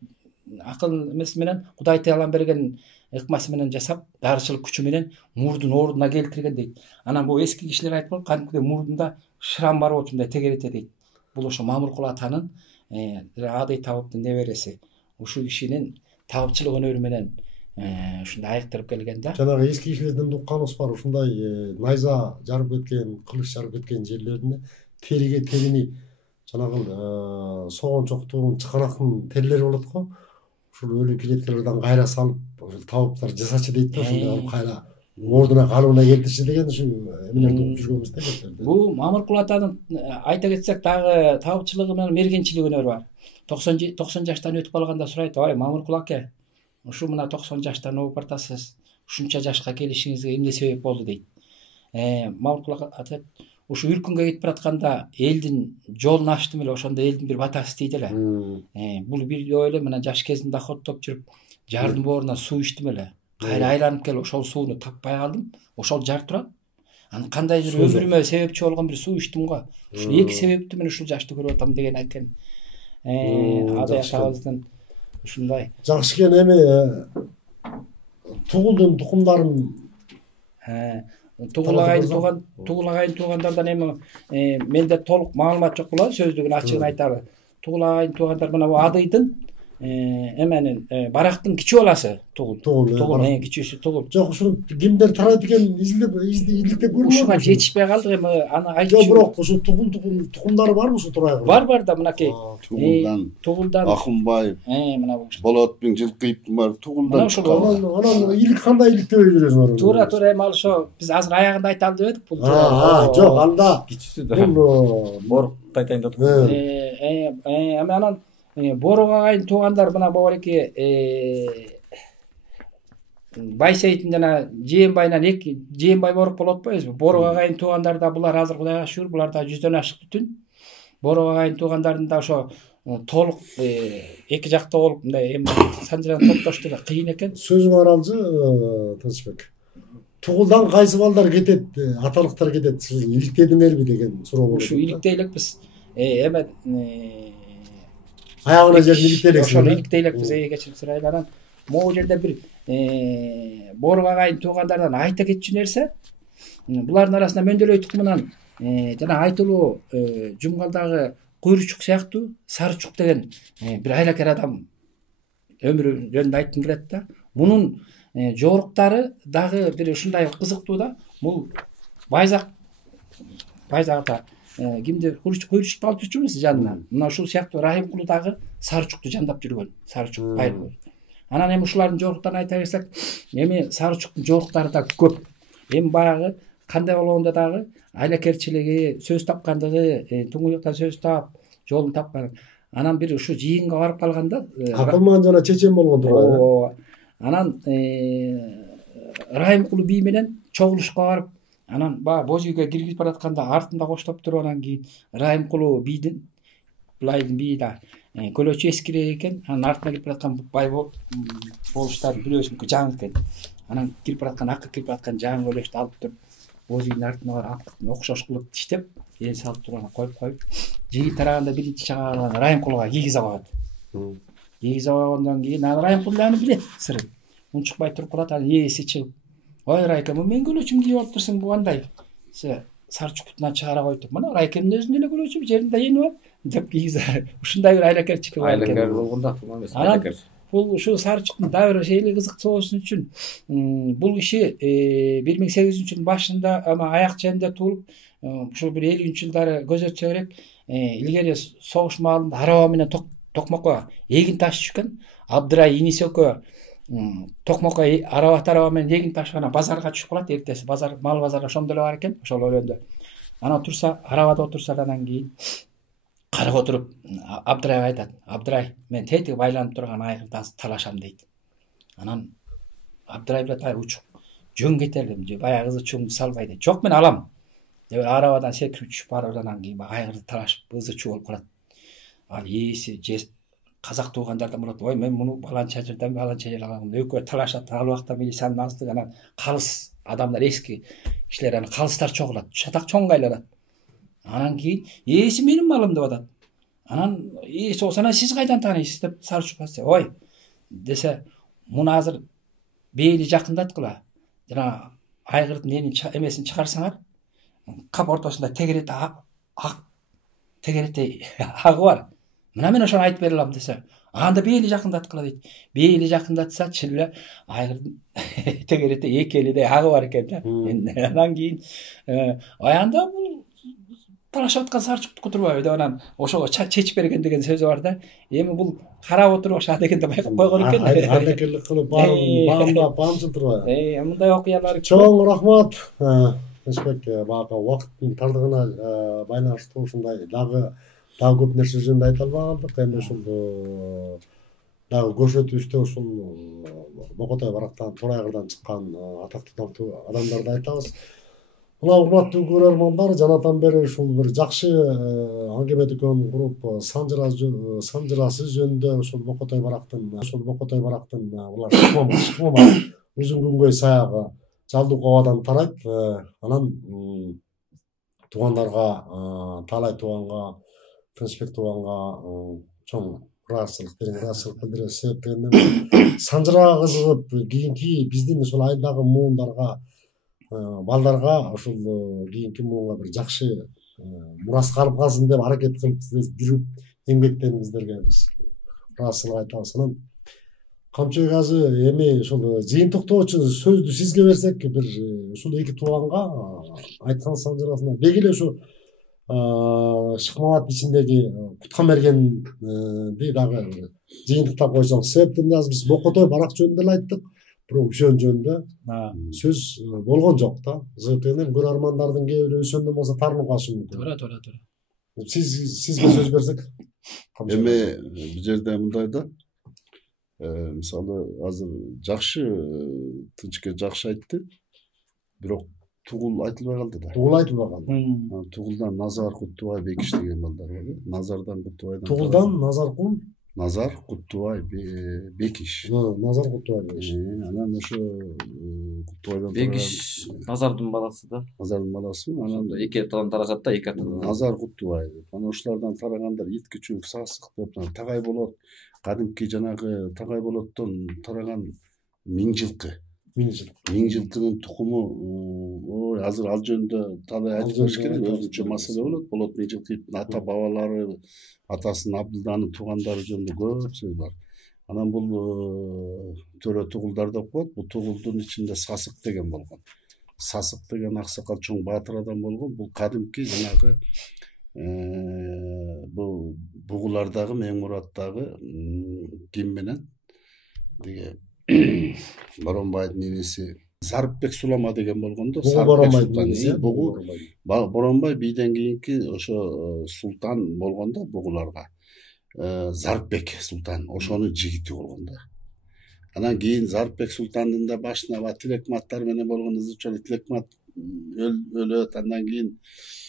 акыл эмеси менен, Кудай Таалам берген ыкмасы менен жасап, дарычылык күчү менен мурдун ордуна келтирген дейт. Анан бул эски кишилер айткан, кантип мурдунда шрам бар болчу, мындай тегерете дейт. Бул ошо Мамыркул атанын Адай Табыптын небереси. Ушул кишинин табыпчылык өнөрү менен ушундай айыктырып келген да. Жанагы эски кишилерден укканыбыз бар, ушундай найза жарып кеткен, кылыч жарып кеткен жерлеринде терини жанагы согончоктун, чыканактын терлери болот го. Ушул өлү клеткалардан кайра салып, табыптар жасачы дейт да, ошондой кайра ордуна калыбына келтирчи деген ушу эмелерди жүргөнбүз да. Бул Мамыркул атанын айта кетсек дагы табыпчылыгы менен мергенчилик өнөрү бар. 90 жаштан өтүп калганда сурайт: ой, Мамыркул аке, ушу мына 90 жаштан угуп бартасыз. Ушунча жашка келишиңизге эмне себеп болду дейт. Мамыркул атат, ушу үркүнгө кетип баратканда элдин жолун ачтым эле, ошондо элдин бир батасы дейт эле. Бул бирөө эле мына жаш кезимде охоттоп жүрүп, жардын боорунан суу ичтим эле. Кайра айланып келип ошол сууну таппай калдым. Ошол жар турат. Анан кандайдыр өмүрүмө себепчи болгон бир суу ичтим го. Ушул эки себептүү мен ушул жашты көрүп атам деген экен. Адай атабыздын ушундай. Жакшы экен. Эми тугулдун тукумдарын Тугул агайын туугандардан эми менде толук маалымат жок болот, сөздүгүн ачыгын айталы. Тугул агайын туугандар мына бу Адыйдын эменин Барактын кичи баласы Тугул кичүүсү Тугул. Жок, ушуну кимдер тарайт экен иликтеп көрмөдүм. Ушуга жетишпей калдык эми аны айтып. Жок, бирок ушу тукумдары барбы ушу турайгы? Бар да мынакей. Тугулдан Акынбаев, мына бул Болотбек Жылкыевдин бар Тугулдан. Анан илик кандай иликтебей жүрөсүңөр? Туура эми ал ошо биз азыр аягында айталы деп едик бул. Жок, анда кичүүсү да. Бул Борук айтайын деп атам. Эми анан Борук агайын туугандар мына бобалеки Байсейиттин жана Жээнбайынан Жээнбай Борук болуп атпайбызбы? Борук агайын туугандар да булар азыр Кудайга шүгүр, булар да 100дөн ашык бүтүн. Борук агайын туугандардын да ошо толук эки жакта болуп мындай эми санжыраны топтошту да кыйын экен. Сөзүң аралжы, Тынчбек. Тугулдан кайсы балдар кетет, аталыктар кетет, сиз иликтедиңерби деген суроо болот. Ушу иликтей элек биз эме аягына жерин иликтей элек. Ошол иликтей элек биз кечирип сурайлы. Анан могу жерде бир Борук агайын туугандардан айта кетчү нерсе, булардын арасында Мөндөлөй тукумунан жана айтылуу Жумгалдагы Куйручук сыяктуу Сарычук деген бир айлакер адам өмүрү жөнүндө айткым келет да. Мунун жоруктары дагы бир ушундай кызыктуу да. Бул Байзак ата кимди Куйручукту алып жүрчүбүз жанына. Мына ушул сыяктуу Рахимкулу дагы Сарычукту жандап жүргөн. Сарычук байыр. Анан эми ушулардын жоруктарын айта берсек, эми Сарычуктун жоруктары да көп. Эми баягы кандай болгондо дагы айлакерчилиги, сөз тапкандыгы, туңгуюктан сөз таап, жолун тапкан. Анан бир ушу жыйынга барып калганда Акылман жана чечен болгон турган. Анан Рахимкулу бий менен чогулушка барып, анан баягы боз үйгө киргизип баратканда артында коштоп туруп, анан кийин Рахимкулу бийдин Булайдын бийи да көлөчү эскирек экен. Анан артына кирип бараткан бай болуштардын бирөөсүнүкү жаңы экен. Анан кирип бараткан акы кирип бараткан жаңы көлөчтү алып туруп, боз үйдүн артына барып окшош кылып тиштеп, эн салып туруп коюп, жыйын тараганда биринчи чыгарган Рахимкулуга кийгизе коет. Кийгизе койгондон кийин анан Рахимкулу аны билет сырын. Унчукпай туруп калат, анан ээси чыгып, "Ой, Райка, мен көлөчүм кийип алып турсуң, бу кандай? Сарычуктан чыгара койтуп, мына Райкемдин өзүнүн эле көлөчү, жеринде эни бар" деп кийгизе. Ушундай бир айлакерчилик бар экен. Айлакер болгондо эмес, айлакер. Бул ушу Сарычуктун дагы бир шейли кызыкчылыгы үчүн бул киши 1800-жылдын башында ама аяк жеринде туулуп, ушул бир 50-жылдары көз өтсө керек, илгери согуш маалында араба менен Токмокко эгин ташып жүргөн. Абдырай иниси экөө Токмокко араба менен эгин ташып анан базарга түшүп калат. Эртеси базар, мал базары ошондо эле бар экен, ошол өрөөндө. Анан турса, арабада отурса, анан кийин карап отуруп Абдырайга айтат: "Абдырай, мен тетиги байланып турган айгырды талашам" дейт. Анан Абдырай билет: "Ай учук, жөн кетелим, же баягы ызы чуңду салбай" дейт. "Жок, мен алам" деп арабадан секирип түшүп барып, анан кийин айгырды талашып ызы чуу болуп калат. Ал ээси казак туугандардан болот: "Ой, мен муну баланча жерден алагам." Экөө талашат. Ал убакта милициянын аздыгы, анан калыс адамдар, эски кишилер, анан калыстар чогулат, шатак чоңго айланат. Анан кийин ээси менин малым деп атат. Анан ээси болсо, анан сиз кайдан тааныйсыз деп Сарычукка айтса, "Ой" десе, "Муну азыр бейли жакындаткыла. Жана айгырдын эмесин чыгарсаңар, кап ортосунда тегеретте ак тегеретте агы бар. Мына мен ошону айтып бере алам" десе, "Анда бейли жакындаткыла" дейт. Бейли жакындатса чын эле айгырдын тегеретте эки элидей агы бар экен да. Анан кийин анда бул талашып аткан Сарычуктуку турбайбы деп анан ошого чечип берген деген сөзү бар да. Эми бул карап отуруп ошо дегенде байкап койгон экен. Айлакерлик кылып баамдап баамчыл турбайбы. Мындай окуялар чоң рахмат. Тынчбек, бага убакыттын тардыгына байланыштуу ушундай дагы көп нерсе жөнүндө айта албай калдык. Эми ушул дагы көрсөтүүбүздө ушул Бокотой барактан Торайгырдан чыккан атактуу адамдарды айтабыз. Мына урматтуу көрөрмандар, жанатан бери ушул бир жакшы аңгеме дүкөн куруп санжырасы жөнүндө ушул Бокотой барактын булар шыкмамат Узун Күнгөй саягы Жалдык Абадан тарайт. Анан туугандарга, Таалай тууганга, Тынчбек тууганга чоң ыраазычылык билдиребиз. Себептен санжырага кызыгып кийинки биздин ушул айылдагы муундарга, балдарга ушул кийинки муунга бир жакшы мурас калып калсын деп аракет кылып жүрүп эмгектениңиздерге биз ыраазычылык айтабыз. Анан Камчыбек азы эми ушул жыйынтыктоочу сөздү сизге берсек, бир ушул эки тууганга айткан санжырасына деги эле ушу Шыкмамат ичиндеги Куткамергенди дагы жыйынтыктап койсоңуз. Себептен азыр биз Бокотой барак жөнүндө эле айттык, бирок Үсөн жөнүндө сөз болгон жок да. Себептен көрөрмандардын кээ бирөө Үсөндөн болсо таарынып калышы мүмкүн. Туура. Сизге сөз берсек. Эми бул жерде мындай да, мисалы азыр жакшы Тынчбек жакшы айтты, бирок тугул айтылбай калды да. Тугул айтылбай калды. Тугулдан Назар Куттубай Бекиш деген балдар бар. Назардан Куттубайдан. Тугулдан Назаркул Назар Куттубай Бекиш. Назар Куттубай Бекиш. Анан ошо Куттубайдан Бекиш Назардын баласы да. Назардын баласы. Анан эки атадан тарагат да, эки атадан. Назар Куттубай. Анан ошолордон тарагандар ит күчүк, сасык деп тагай болот. Кадимки жанагы тагай болоттон тараган миң жылкы. Миң жылкынын тукуму, азыр ал жөнүндө табай айтып бериш керек, өзүнчө маселе болот. Миң жылкынын ата бабалары, атасынын Абдылданын туугандары жөнүндө көп сөз бар. Анан бул төрө тугулдар деп коет. Бул тугулдун ичинде Сасык деген болгон. Сасык деген аксакал чоң баатыр адам болгон. Бул кадимки жанагы бул бугулардагы Меңмураттагы ким менен деге Боронбайдын энеси Зарыпбек Сулама деген болгондо. Боронбай бийден кийинки ошо султан болгондо бугуларга. Зарыпбек султан ошонун жигити болгон да. Анан кийин Зарыпбек султандын да башына Тилекматтар менен болгон ызычор Тилекмат өлөт. Андан кийин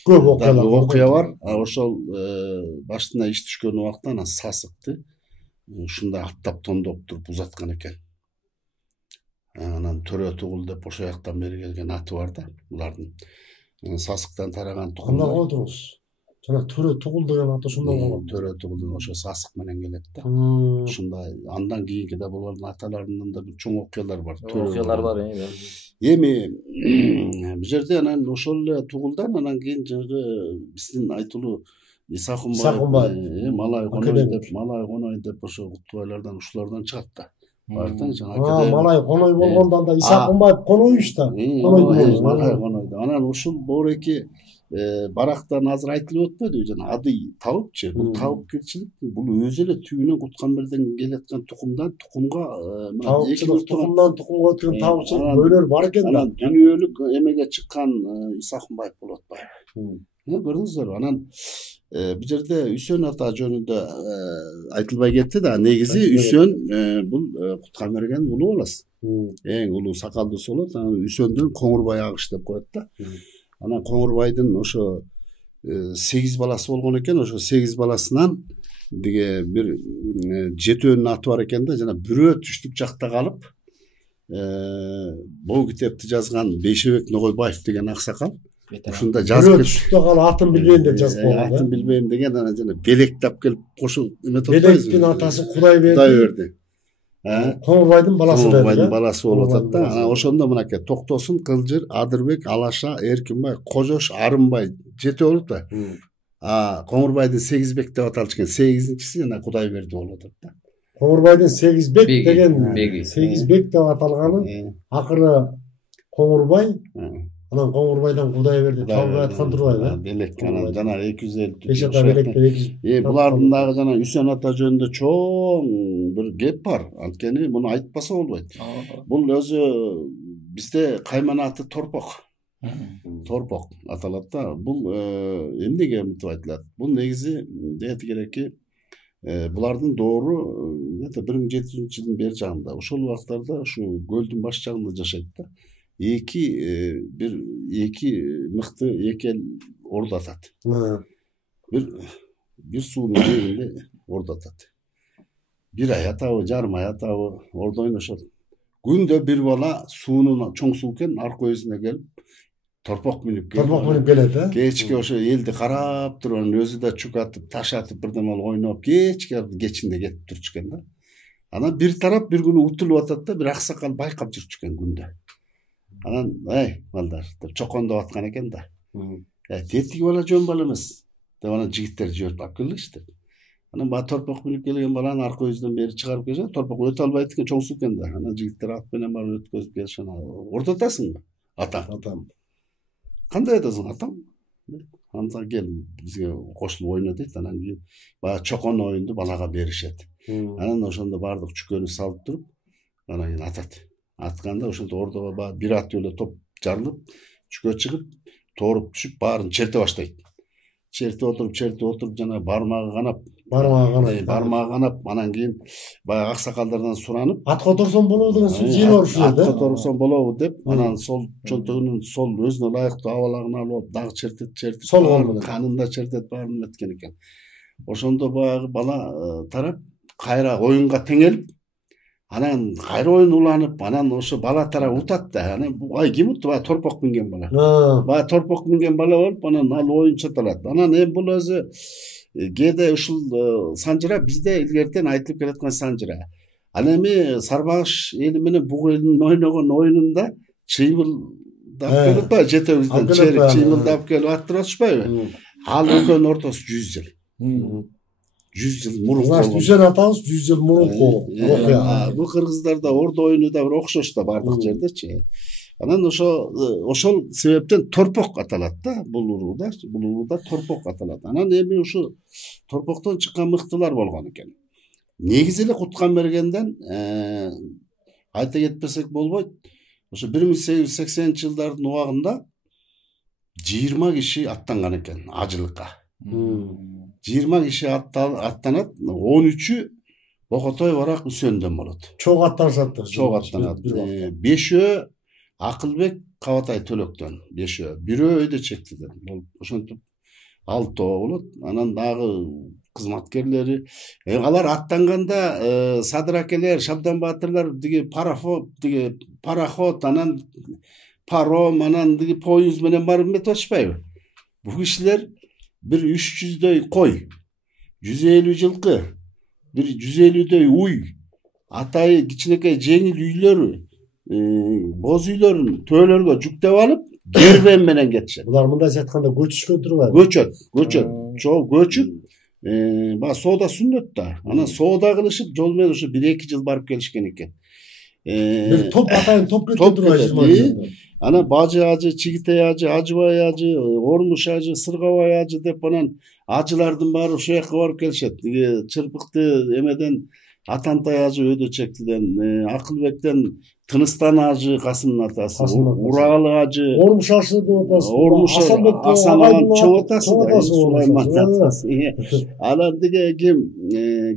көп окуя бар. Ошол башына иш түшкөн убакта анан Сасыкты ушундай аттап тондоп туруп узаткан экен. Анан төрө тугул деп ошол жактан бери келген аты бар да булардын. Сасыктан тараган тукум. Кандай кылып турсуз? Жана төрө тугул деген аты ошондой болгон. Төрө тугул деген ошо Сасык менен келет да. Ушундай андан кийинки да булардын аталарынын да бир чоң окуялар бар. Окуялар бар. Эми бул жерде анан ошол эле тугулдан анан кийин жанагы биздин айтылуу Исахунбай, Малай Коной деп ошо Куттубайлардан ушулардан чыгат да. Малай Коной болгондон да Исахунбай Конойуш да. Малай Коной да. Анан ушул боореки барактан азыр айтылып өтпөдүбү, жана адый табыпчы. Бул табыпкерчилик, бул өзү эле түбүнөн Куткамберден келаткан тукумдан тукумга тукумдан тукумга өткөн табыкчылык өйлөр бар экен да. Анан дүйнөлүк эмеге чыккан Исахунбай болуп атпайбы. Көрдүңүздөрбү? Анан бул жерде Үсөн ата жөнүндө айтылбай кетти да. Негизи Үсөн бул Куткамерген улуу баласы. Эң улуу сакалдуусу болот. Анан Үсөндөн Коңурбай агыш деп коет да. Анан Коңурбайдын ошо 8 баласы болгон экен. Ошо 8 баласынан деге бир 7-өөнүн аты бар экен да. Жана бирөө түштүк жакта калып, бул китепти жазган Бейшебек Ногойбаев деген аксакал ушунда жазып түштүктө калып атын билбейм деп жазып койгон. Атын билбейм деген анан жана белектап келип кошуп эметип Белектин атасы Кудайберди. Коңурбайдын баласы да. Коңурбайдын баласы болуп атат да. Анан ошондо мынакей Токтосун, Кылжыр, Адырбек, Алаша, Эркинбай, Кожош, Арымбай 7 болуп да. Коңурбайдын 8 бек деп аталыш экен. 8-инчиси жана Кудайберди болуп атат да. Коңурбайдын 8 бек деген 8 бек деп аталганы акыры Коңурбай, анан Коңурбайдан Кудайберди табылбай аткан турбайбы? Белек анан жана 250. Беш ата белекте булардын дагы жана Үсөн ата жөнүндө чоң бир кеп бар. Анткени муну айтпаса болбойт. Бул өзү бизде кайманаты Торпок. Торпок аталат да. Бул эмнеге мынтип айтылат? Бул негизи дети керекки Булардын доору 1700-жылдын бери жагында. Ошол убактарда ушу көлдүн баш жагында жашайт да. Эки мыкты эки эл ордотот. Бир суунун жээгинде ордотот. Бир ай атабы, жарым ай атабы ордо ойношот. Күндө бир бала суунун чоң суу экен, арка өзүнө келип торпок минип келет, э? Кечке ошо элди карап туруп, анан өзү да чук атып, таш атып бирдемеле ойноп, кечинде кетип турчу экен да. Анан бир тарап бир күнү утулуп атат да, бир аксакал байкап жүрчү экен күндө. Анан, балдар деп чокондоп аткан экен да. Тетиги бала жөн бала эмес деп анан жигиттер жиберип алып келишти. Анан баягы торпок минип келген баланы арка өзүнөн бери чыгарып келишет. Торпок өтө албайт экен, чоң суу экен да. Анан жигиттер ат менен барып өткөзүп келишет. Ордотасыңбы? Атам. Кандай атасың, атам? Анда кел бизге кошулуп ойно дейт. Анан кийин баягы чокон оюнду балага беришет. Анан ошондо баардык чүкөнү салып туруп, анан кийин атат. Атканда ошондо ордого баягы бир атып эле топ жарылып, чүкө чыгып, тооруп түшүп, баарын черте баштайт. Черте отуруп жана бармагы канап, анан кийин баягы аксакалдардан суранып, атка отурсам болобу деген сөз жыйнап алышат. Атка отурсам болобу деп, анан сол чөнтөгүнүн сол өзүнө ылайыктуу абалагын алып алып, дагы чертет, сол менен канын да чертет, баарын эметкен экен. Ошондо баягы бала тарап кайра оюнга теңелип, анан кайра оюн уланып, анан ошо бала тарап утат да. Анан ким утту? Баягы торпок минген бала. Баягы торпок минген бала болуп, анан ал оюн чаталат. Анан эми бул өзү кээде ушул санжыра бизде илгертен айтылып келаткан санжыра. Ал эми Сарбагыш эли менен Буг элинин ойногон оюнунда чыймылдап келип атпайбы? Жетебизден черик чыймылдап келип аттырып атышпайбы? Ал экөөнүн ортосу 100 жыл. 100 жыл мурун. Значит, Үсен атабыз 100 жыл мурунку. Бул кыргыздарда ордо оюну да бир окшош да бардык жердечи. Анан ошол себептен торпок аталат да, бул урууда торпок аталат. Анан эми ушу торпоктон чыккан мыктылар болгон экен. Негизи эле Кутканбергенден айта кетпесек болбойт. Ошо 1880-жылдардын убагында 20 киши аттанган экен ажылыкка. 20 киши аттанат, 13-ү Бокотой Барак Үсөндөн болот. Чоң аттанышат. Чоң аттанат. 5-өө Акылбек Кабатай Төлөктөн, 5-өө. 1-өө Өйдөчектиден. Ошентип 6 болот. Анан дагы кызматкерлери, алар аттанганда Садыр акелер, Шабдан Баатырлар пароход, анан паром, анан поюз менен барып метип атышпайбы? Бул кишилер bir 300'дөй кой, 150 жылкы, bir 150'дөй уй, атайы кичинекей жеңил үйлөрү, боз үйлөрүн төөлөргө жүктөп алып, кербен менен кетишет. Булар мындайча айтканда көчүшкөн турбайбы? Көчөт. Чоң көчүп, баягы соода сүннөт да. Анан соода кылышып, жол менен ошо 1-2 жыл барып келишкен экен. Bir топ атайын топ кеткен турбайбы? Ana Bacı Acı, Çigitey Acı, Acıbay Acı, Ormuş Acı, Sırgavay Acı dep anan acılardan bari şu yakka varıp gelişet. Çırpıktı emeden Atantay Acı Ödöçekti'den, Akılbek'ten Tınıstan Acı Kasım'ın atası, Uralı Acı, Ormuş Acı Ormuş Hasan Ağa'nın çoğu atası da, Süleyman atası. Alan dige kim,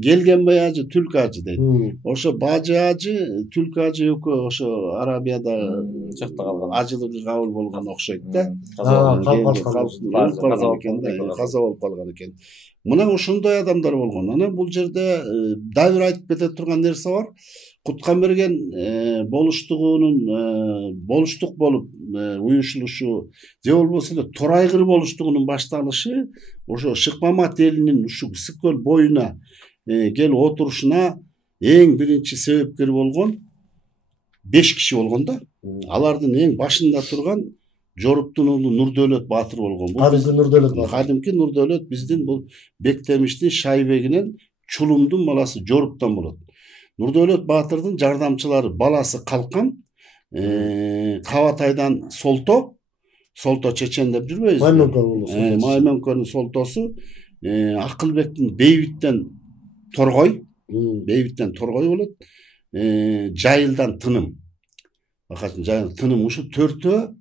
Gelgenbay Acı, Türk Acı deydi. Oşo Bacı Acı, Türk Acı yok, oşo Arabiyada acılığı kabul bolgan okşaydı da. Kaza olup kalgan eken. Мына ушундай адамдар болгон. Анан бул жерде дагы бир айтып кете турган нерсе бар. Кутканберген болуштук болуп уюшулушу же болбосо эле Торайгыр болуштугунун башталышы ошо Шыкмамат элинин ушу Ысык көл боюна келип отурушуна эң биринчи себепкер болгон 5 киши болгон да. Алардын эң башында турган Жоруптун уулу Нурдөөлөт Баатыр болгон. Кадимки Нурдөөлөт биздин бул Бектемиштин Шайбегинен Чулумдун баласы Жоруптан болот. Нурдөөлөт Баатырдын жардамчылары баласы Калкан, Кабатайдан Солто Чечен деп жүрбөйбүзбү? Маймөнкөнүн Солтосу, Акылбектин Бейбиттен Торгой болот. Жайылдан Тыным. Бакатын Жайыл Тыным ушу төртөө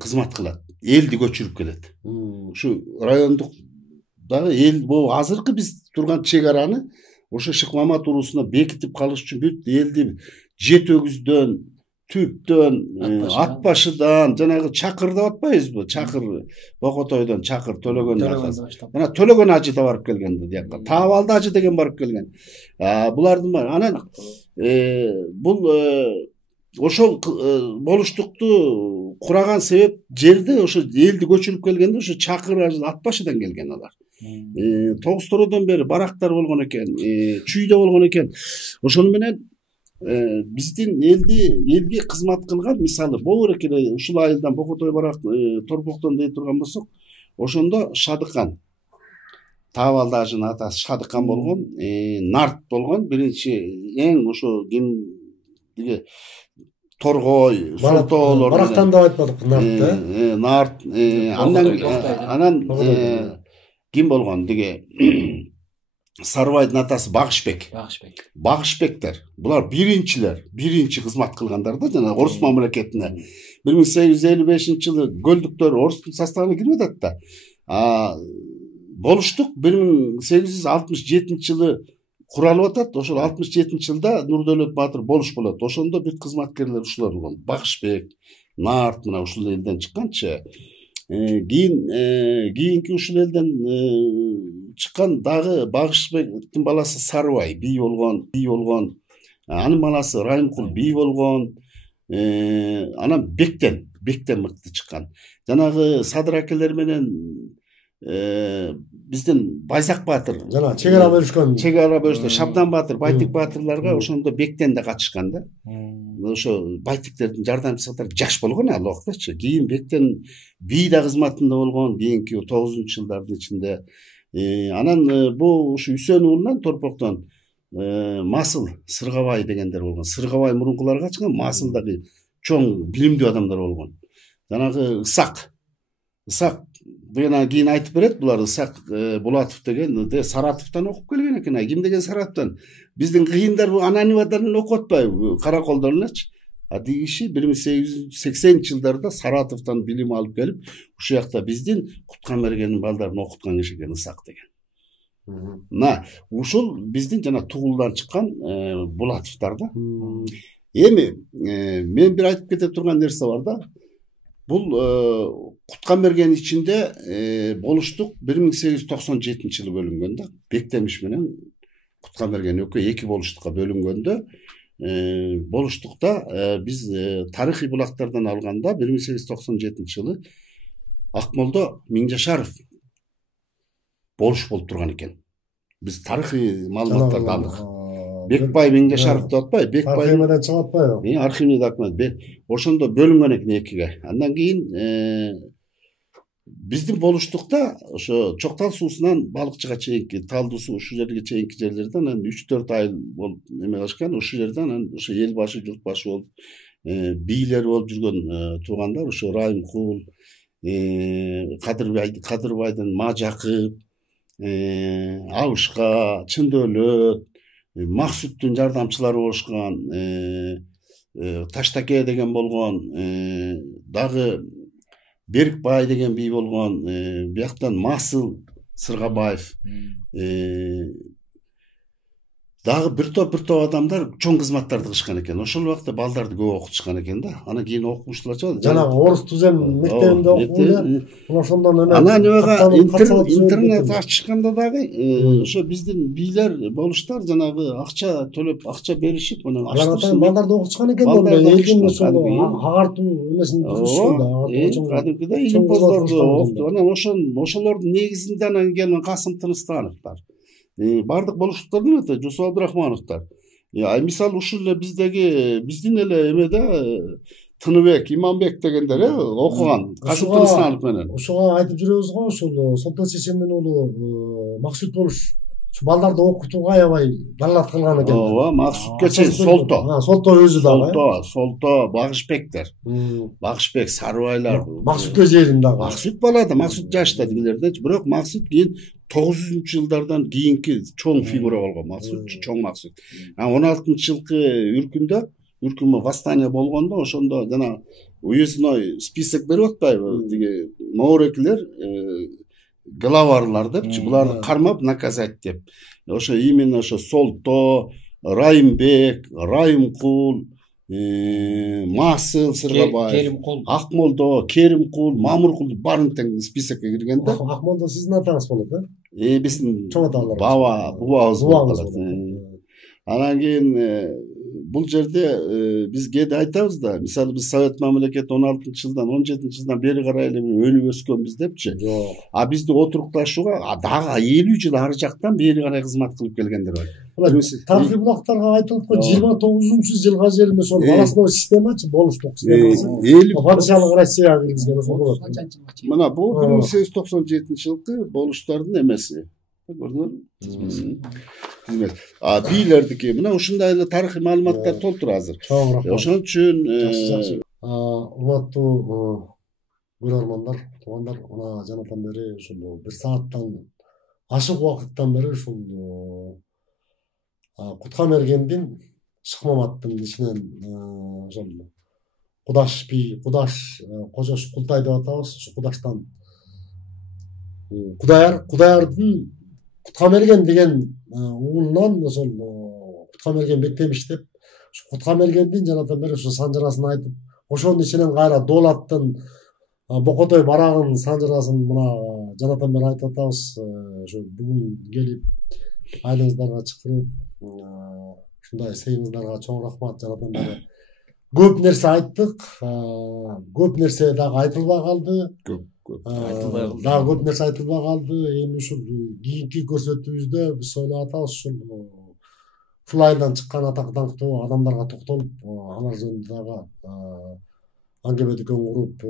кызмат кылат. Элди көчүрүп келет. Ушу райондук дагы эл могу азыркы биз турган чек араны ошо Шык Мамат уруусуна бекитип калыш үчүн бүт элди Жет Өгүздөн, Түптөн, Ат башыдан жанагы Чакыр деп атпайбызбы? Чакыр Бокотойдон Чакыр Төлөгөн атасы. Мына Төлөгөн ажы да барып келген дияка. Таабалды ажы деген барып келген. Булардын бар. Анан бул ошол болуштукту кураган себеп жерде ошо элди көчүрүп келгенде ошо Чакыр ажы Ат башыдан келген алар. Тогуз-тородон бери барактар болгон экен, чүйдө болгон экен. Ошону менен биздин элге кызмат кылган, мисалы Боорек эле ушул айылдан Бокотой барак Торпоктон дей турган болсок, ошондо Шадыкан Таабалды ажынын атасы Шадыкан болгон, Нарт болгон, биринчи эң ошо кимдиги Торгой, Солтоолор барактан да айтпадык Нарт, Нарт, анан ким болгон тиги Сарыбайдын атасы Багышбек. Багышбектер. Булар биринчи кызмат кылгандар да жана орус мамлекетине. 1855-жылы Көлдүктөр орустун составына кирбей атат да. Болуштук 1867-жылы куралып атат. Ошол 67-жылда Нурдөөлөт Баатыр болуш болот. Ошондо бүт кызматкерлер ушулар болгон. Багышбек, Нарт мына ушул элден чыкканчы. Кийинки ушул элден чыккан дагы Багышбектин баласы Сарыбай бий болгон. Анын баласы Райымкул бий болгон. Анан Бектен мыкты чыккан. Жанагы Садыр акелер менен биздин Байзак Баатыр жана чек ара бөлүшкөн Шабдан Баатыр, Байтик Баатырларга ошондо Бектен да катышкан да. Ошо Байтиктердин жардамчылары жаш болгон ал убактачы. Кийин Бектен бий да кызматында болгон, кийинки 90-жылдардын ичинде. Анан бул ушу Үсөн уулунан Торпоктон Масыл Сыргабай дегендер болгон. Сыргабай мурункуларга чыккан, Масыл дагы чоң билимдүү адамдар болгон. Жанагы Ысак бена кийин айтып берет, булар Ысак Булатов деген Саратовдон окуп келген экен. Ким деген Саратовдон? Биздин кыйындар Ананивадан окуп атпайбы? Караколдор элечи. Adi kişi 1880-жылдарда Саратовдон билим алып келип, ушул жакта биздин Куткан Мергендин балдарын окуткан киши экен Ысак деген. Мына ушул биздин жана туулдан чыккан Булатовдор да. Эми мен бир айтып кете турган нерсе бар да. Бул Куткан Мерген ичинде болуштук 1897-жылы бөлүнгөн да. Бектемиш менен Куткан Мерген эки болуштукка бөлүнгөндө болуштукта биз тарыхый булактардан алганда 1897-жылы Акмолдо Миңжашаров болуш болуп турган экен. Биз тарыхый маалыматтарды алдык. Бекбай Миңжашаров деп атпайбы? Бекбай архивинен чыгып атпайбы? Архивинде документ. Ошондо бөлүнгөн экен экиге. Андан кийин биздин болуштукта ошо Чоктал суусунан Балыкчыга чейинки Талдуу суу ушул жерге чейинки жерлерден 3-4 ай болуп эме кылышкан. Ушул жерден ошо эл башы, журт башы болуп бийлер болуп жүргөн туугандар ошо Райымкул, Кадырбайдын Мажакып, Абышка, Чындөөлөт, Максуттун жардамчылары болушкан, Таштаке деген болгон, дагы Берикбай деген бий болгон, бияктан Масыл Сыргабаев, дагы бир топ адамдар чоң кызматтарды кылышкан экен. Ошол убакта балдарды көп окутушкан экен да. Анан кийин окумуштуулар чыгат. Жанагы орус түзем мектебинде окуган. Ошондон эме. Анан интернет ачышканда дагы ошо биздин бийлер болуштар жанагы акча төлөп, акча беришип, анан балдарды окутушкан экен да. Элдин ошондо агартуу эмесин кылышкан да. Кадимкидей илимпоздорду окутту. Анан ошолордун негизинде анан келген Касым Тыныстановдор. Бардык болуштуктардын өтө Жусуп Абдрахмановдор. Мисалы ушул эле биздин эле эмеде Тыныбек, Иманбек дегендер окуган. Касым Тыныстанов менен. Ушуга айтып жүрөбүз го, ушул Солтон Чечендин уулу Максут болуш. Ушу балдарды окутууга аябай далат кылган экен. Ооба, Максутка чейин Солто. Солто өзү дагы. Солто, Багышбектер. Багышбек, Сарыбайлар. Максутка жерин дагы. Максут бала да, Максут жашта дегилерден. Бирок Максут кийин 900-жылдардан кийинки чоң фигура болгон. Максут чоң Максут. 16-жылкы үркүндө восстание болгондо ошондо жана уездной список берип атпайбы? Моорекилер главарлар депчи, буларды кармап наказать деп. Ошо именно ошо Солто, Райымбек, Райымкул, Масыл Сыргабаев, Керимкул, Акмолдо, Керимкул, Мамуркул баарын тең списокко кирген да. Акмолдо сиздин атаңыз болот да? Биздин Чоң аталарыбыз. бубабыз болуп Бубабыз калат. болот. Анан кийин бул жерде биз кээде айтабыз да, мисалы биз Совет мамлекети 16 жылдан 17 жылдан бери карай эле өнүп өскөнбүз депчи. Жок. А бизди отурукташууга дагы 50 жыл ары жактан бери карай кызмат кылып келгендер бар. Тарыхый булактарга айтылып го 29-жылга чейин ошол волостной системачы, болуштук системасы. Падышалык Россияга киргизген ошол болот. Мына бул 1897 жылкы болуштардын эмеси. Көрдүңөрбү? Тизмет. Бийлердики мына ушундай эле тарыхый маалыматтар толтур азыр. Чоң рахмат. Ошон үчүн урматтуу көрөрмандар, туугандар, мына жанатан бери ушул 1 сааттан ашык убакыттан бери ушул Куткамергендин Шыкмаматтын ишинен ошол Кудаш Кудаш Кожош Култай деп атабыз. Ушу Кудаштан Кудаярдын Куткамерген деген уулунан ошол Куткамерген бектемиш деп ушу Куткамергендин жанатан бери ушу санжырасын айтып, ошонун ичинен кайра Доолаттын Бокотой барагынын санжырасын мына жанатан бери айтып атабыз. Ошо бүгүн келип айлыңыздарга чакырып, ушундай сейиңиздарга чоң рахмат. Жанатан бери көп нерсе айттык, көп нерсе дагы айтылбай калды. Дагы көп нерсе айтылбай калды. Эми ушул кийинки көрсөтүүбүздө биз ойлоп атабыз ушул айылдан чыккан атак даңктуу адамдарга токтолуп, алар жөнүндө дагы аңгеме дүкөн куруп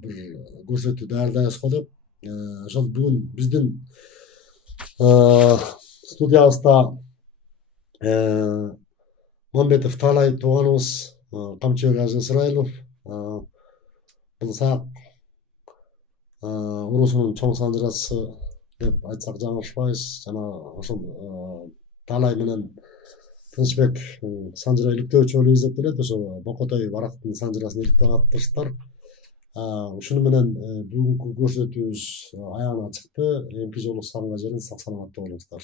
бир көрсөтүү даярдайбыз го деп. Ошол бүгүн биздин студиябызда Мамбетов Таалай тууганыбыз, Камчыбек Ажы Ысырайылов, бул Саак урусунун чоң санжырасы деп айтсак жаңылышпайбыз. Жана ошол Таалай менен Тынчбек санжыра иликтөөчү болуп эсептелет. Ошо Бокотой барактын санжырасын иликтеп каттырыштар. Ушуну менен бүгүнкү көрсөтүүбүз аягына чыкты. Эмки жолу сагынга жерин сак саламатта болуңуздар.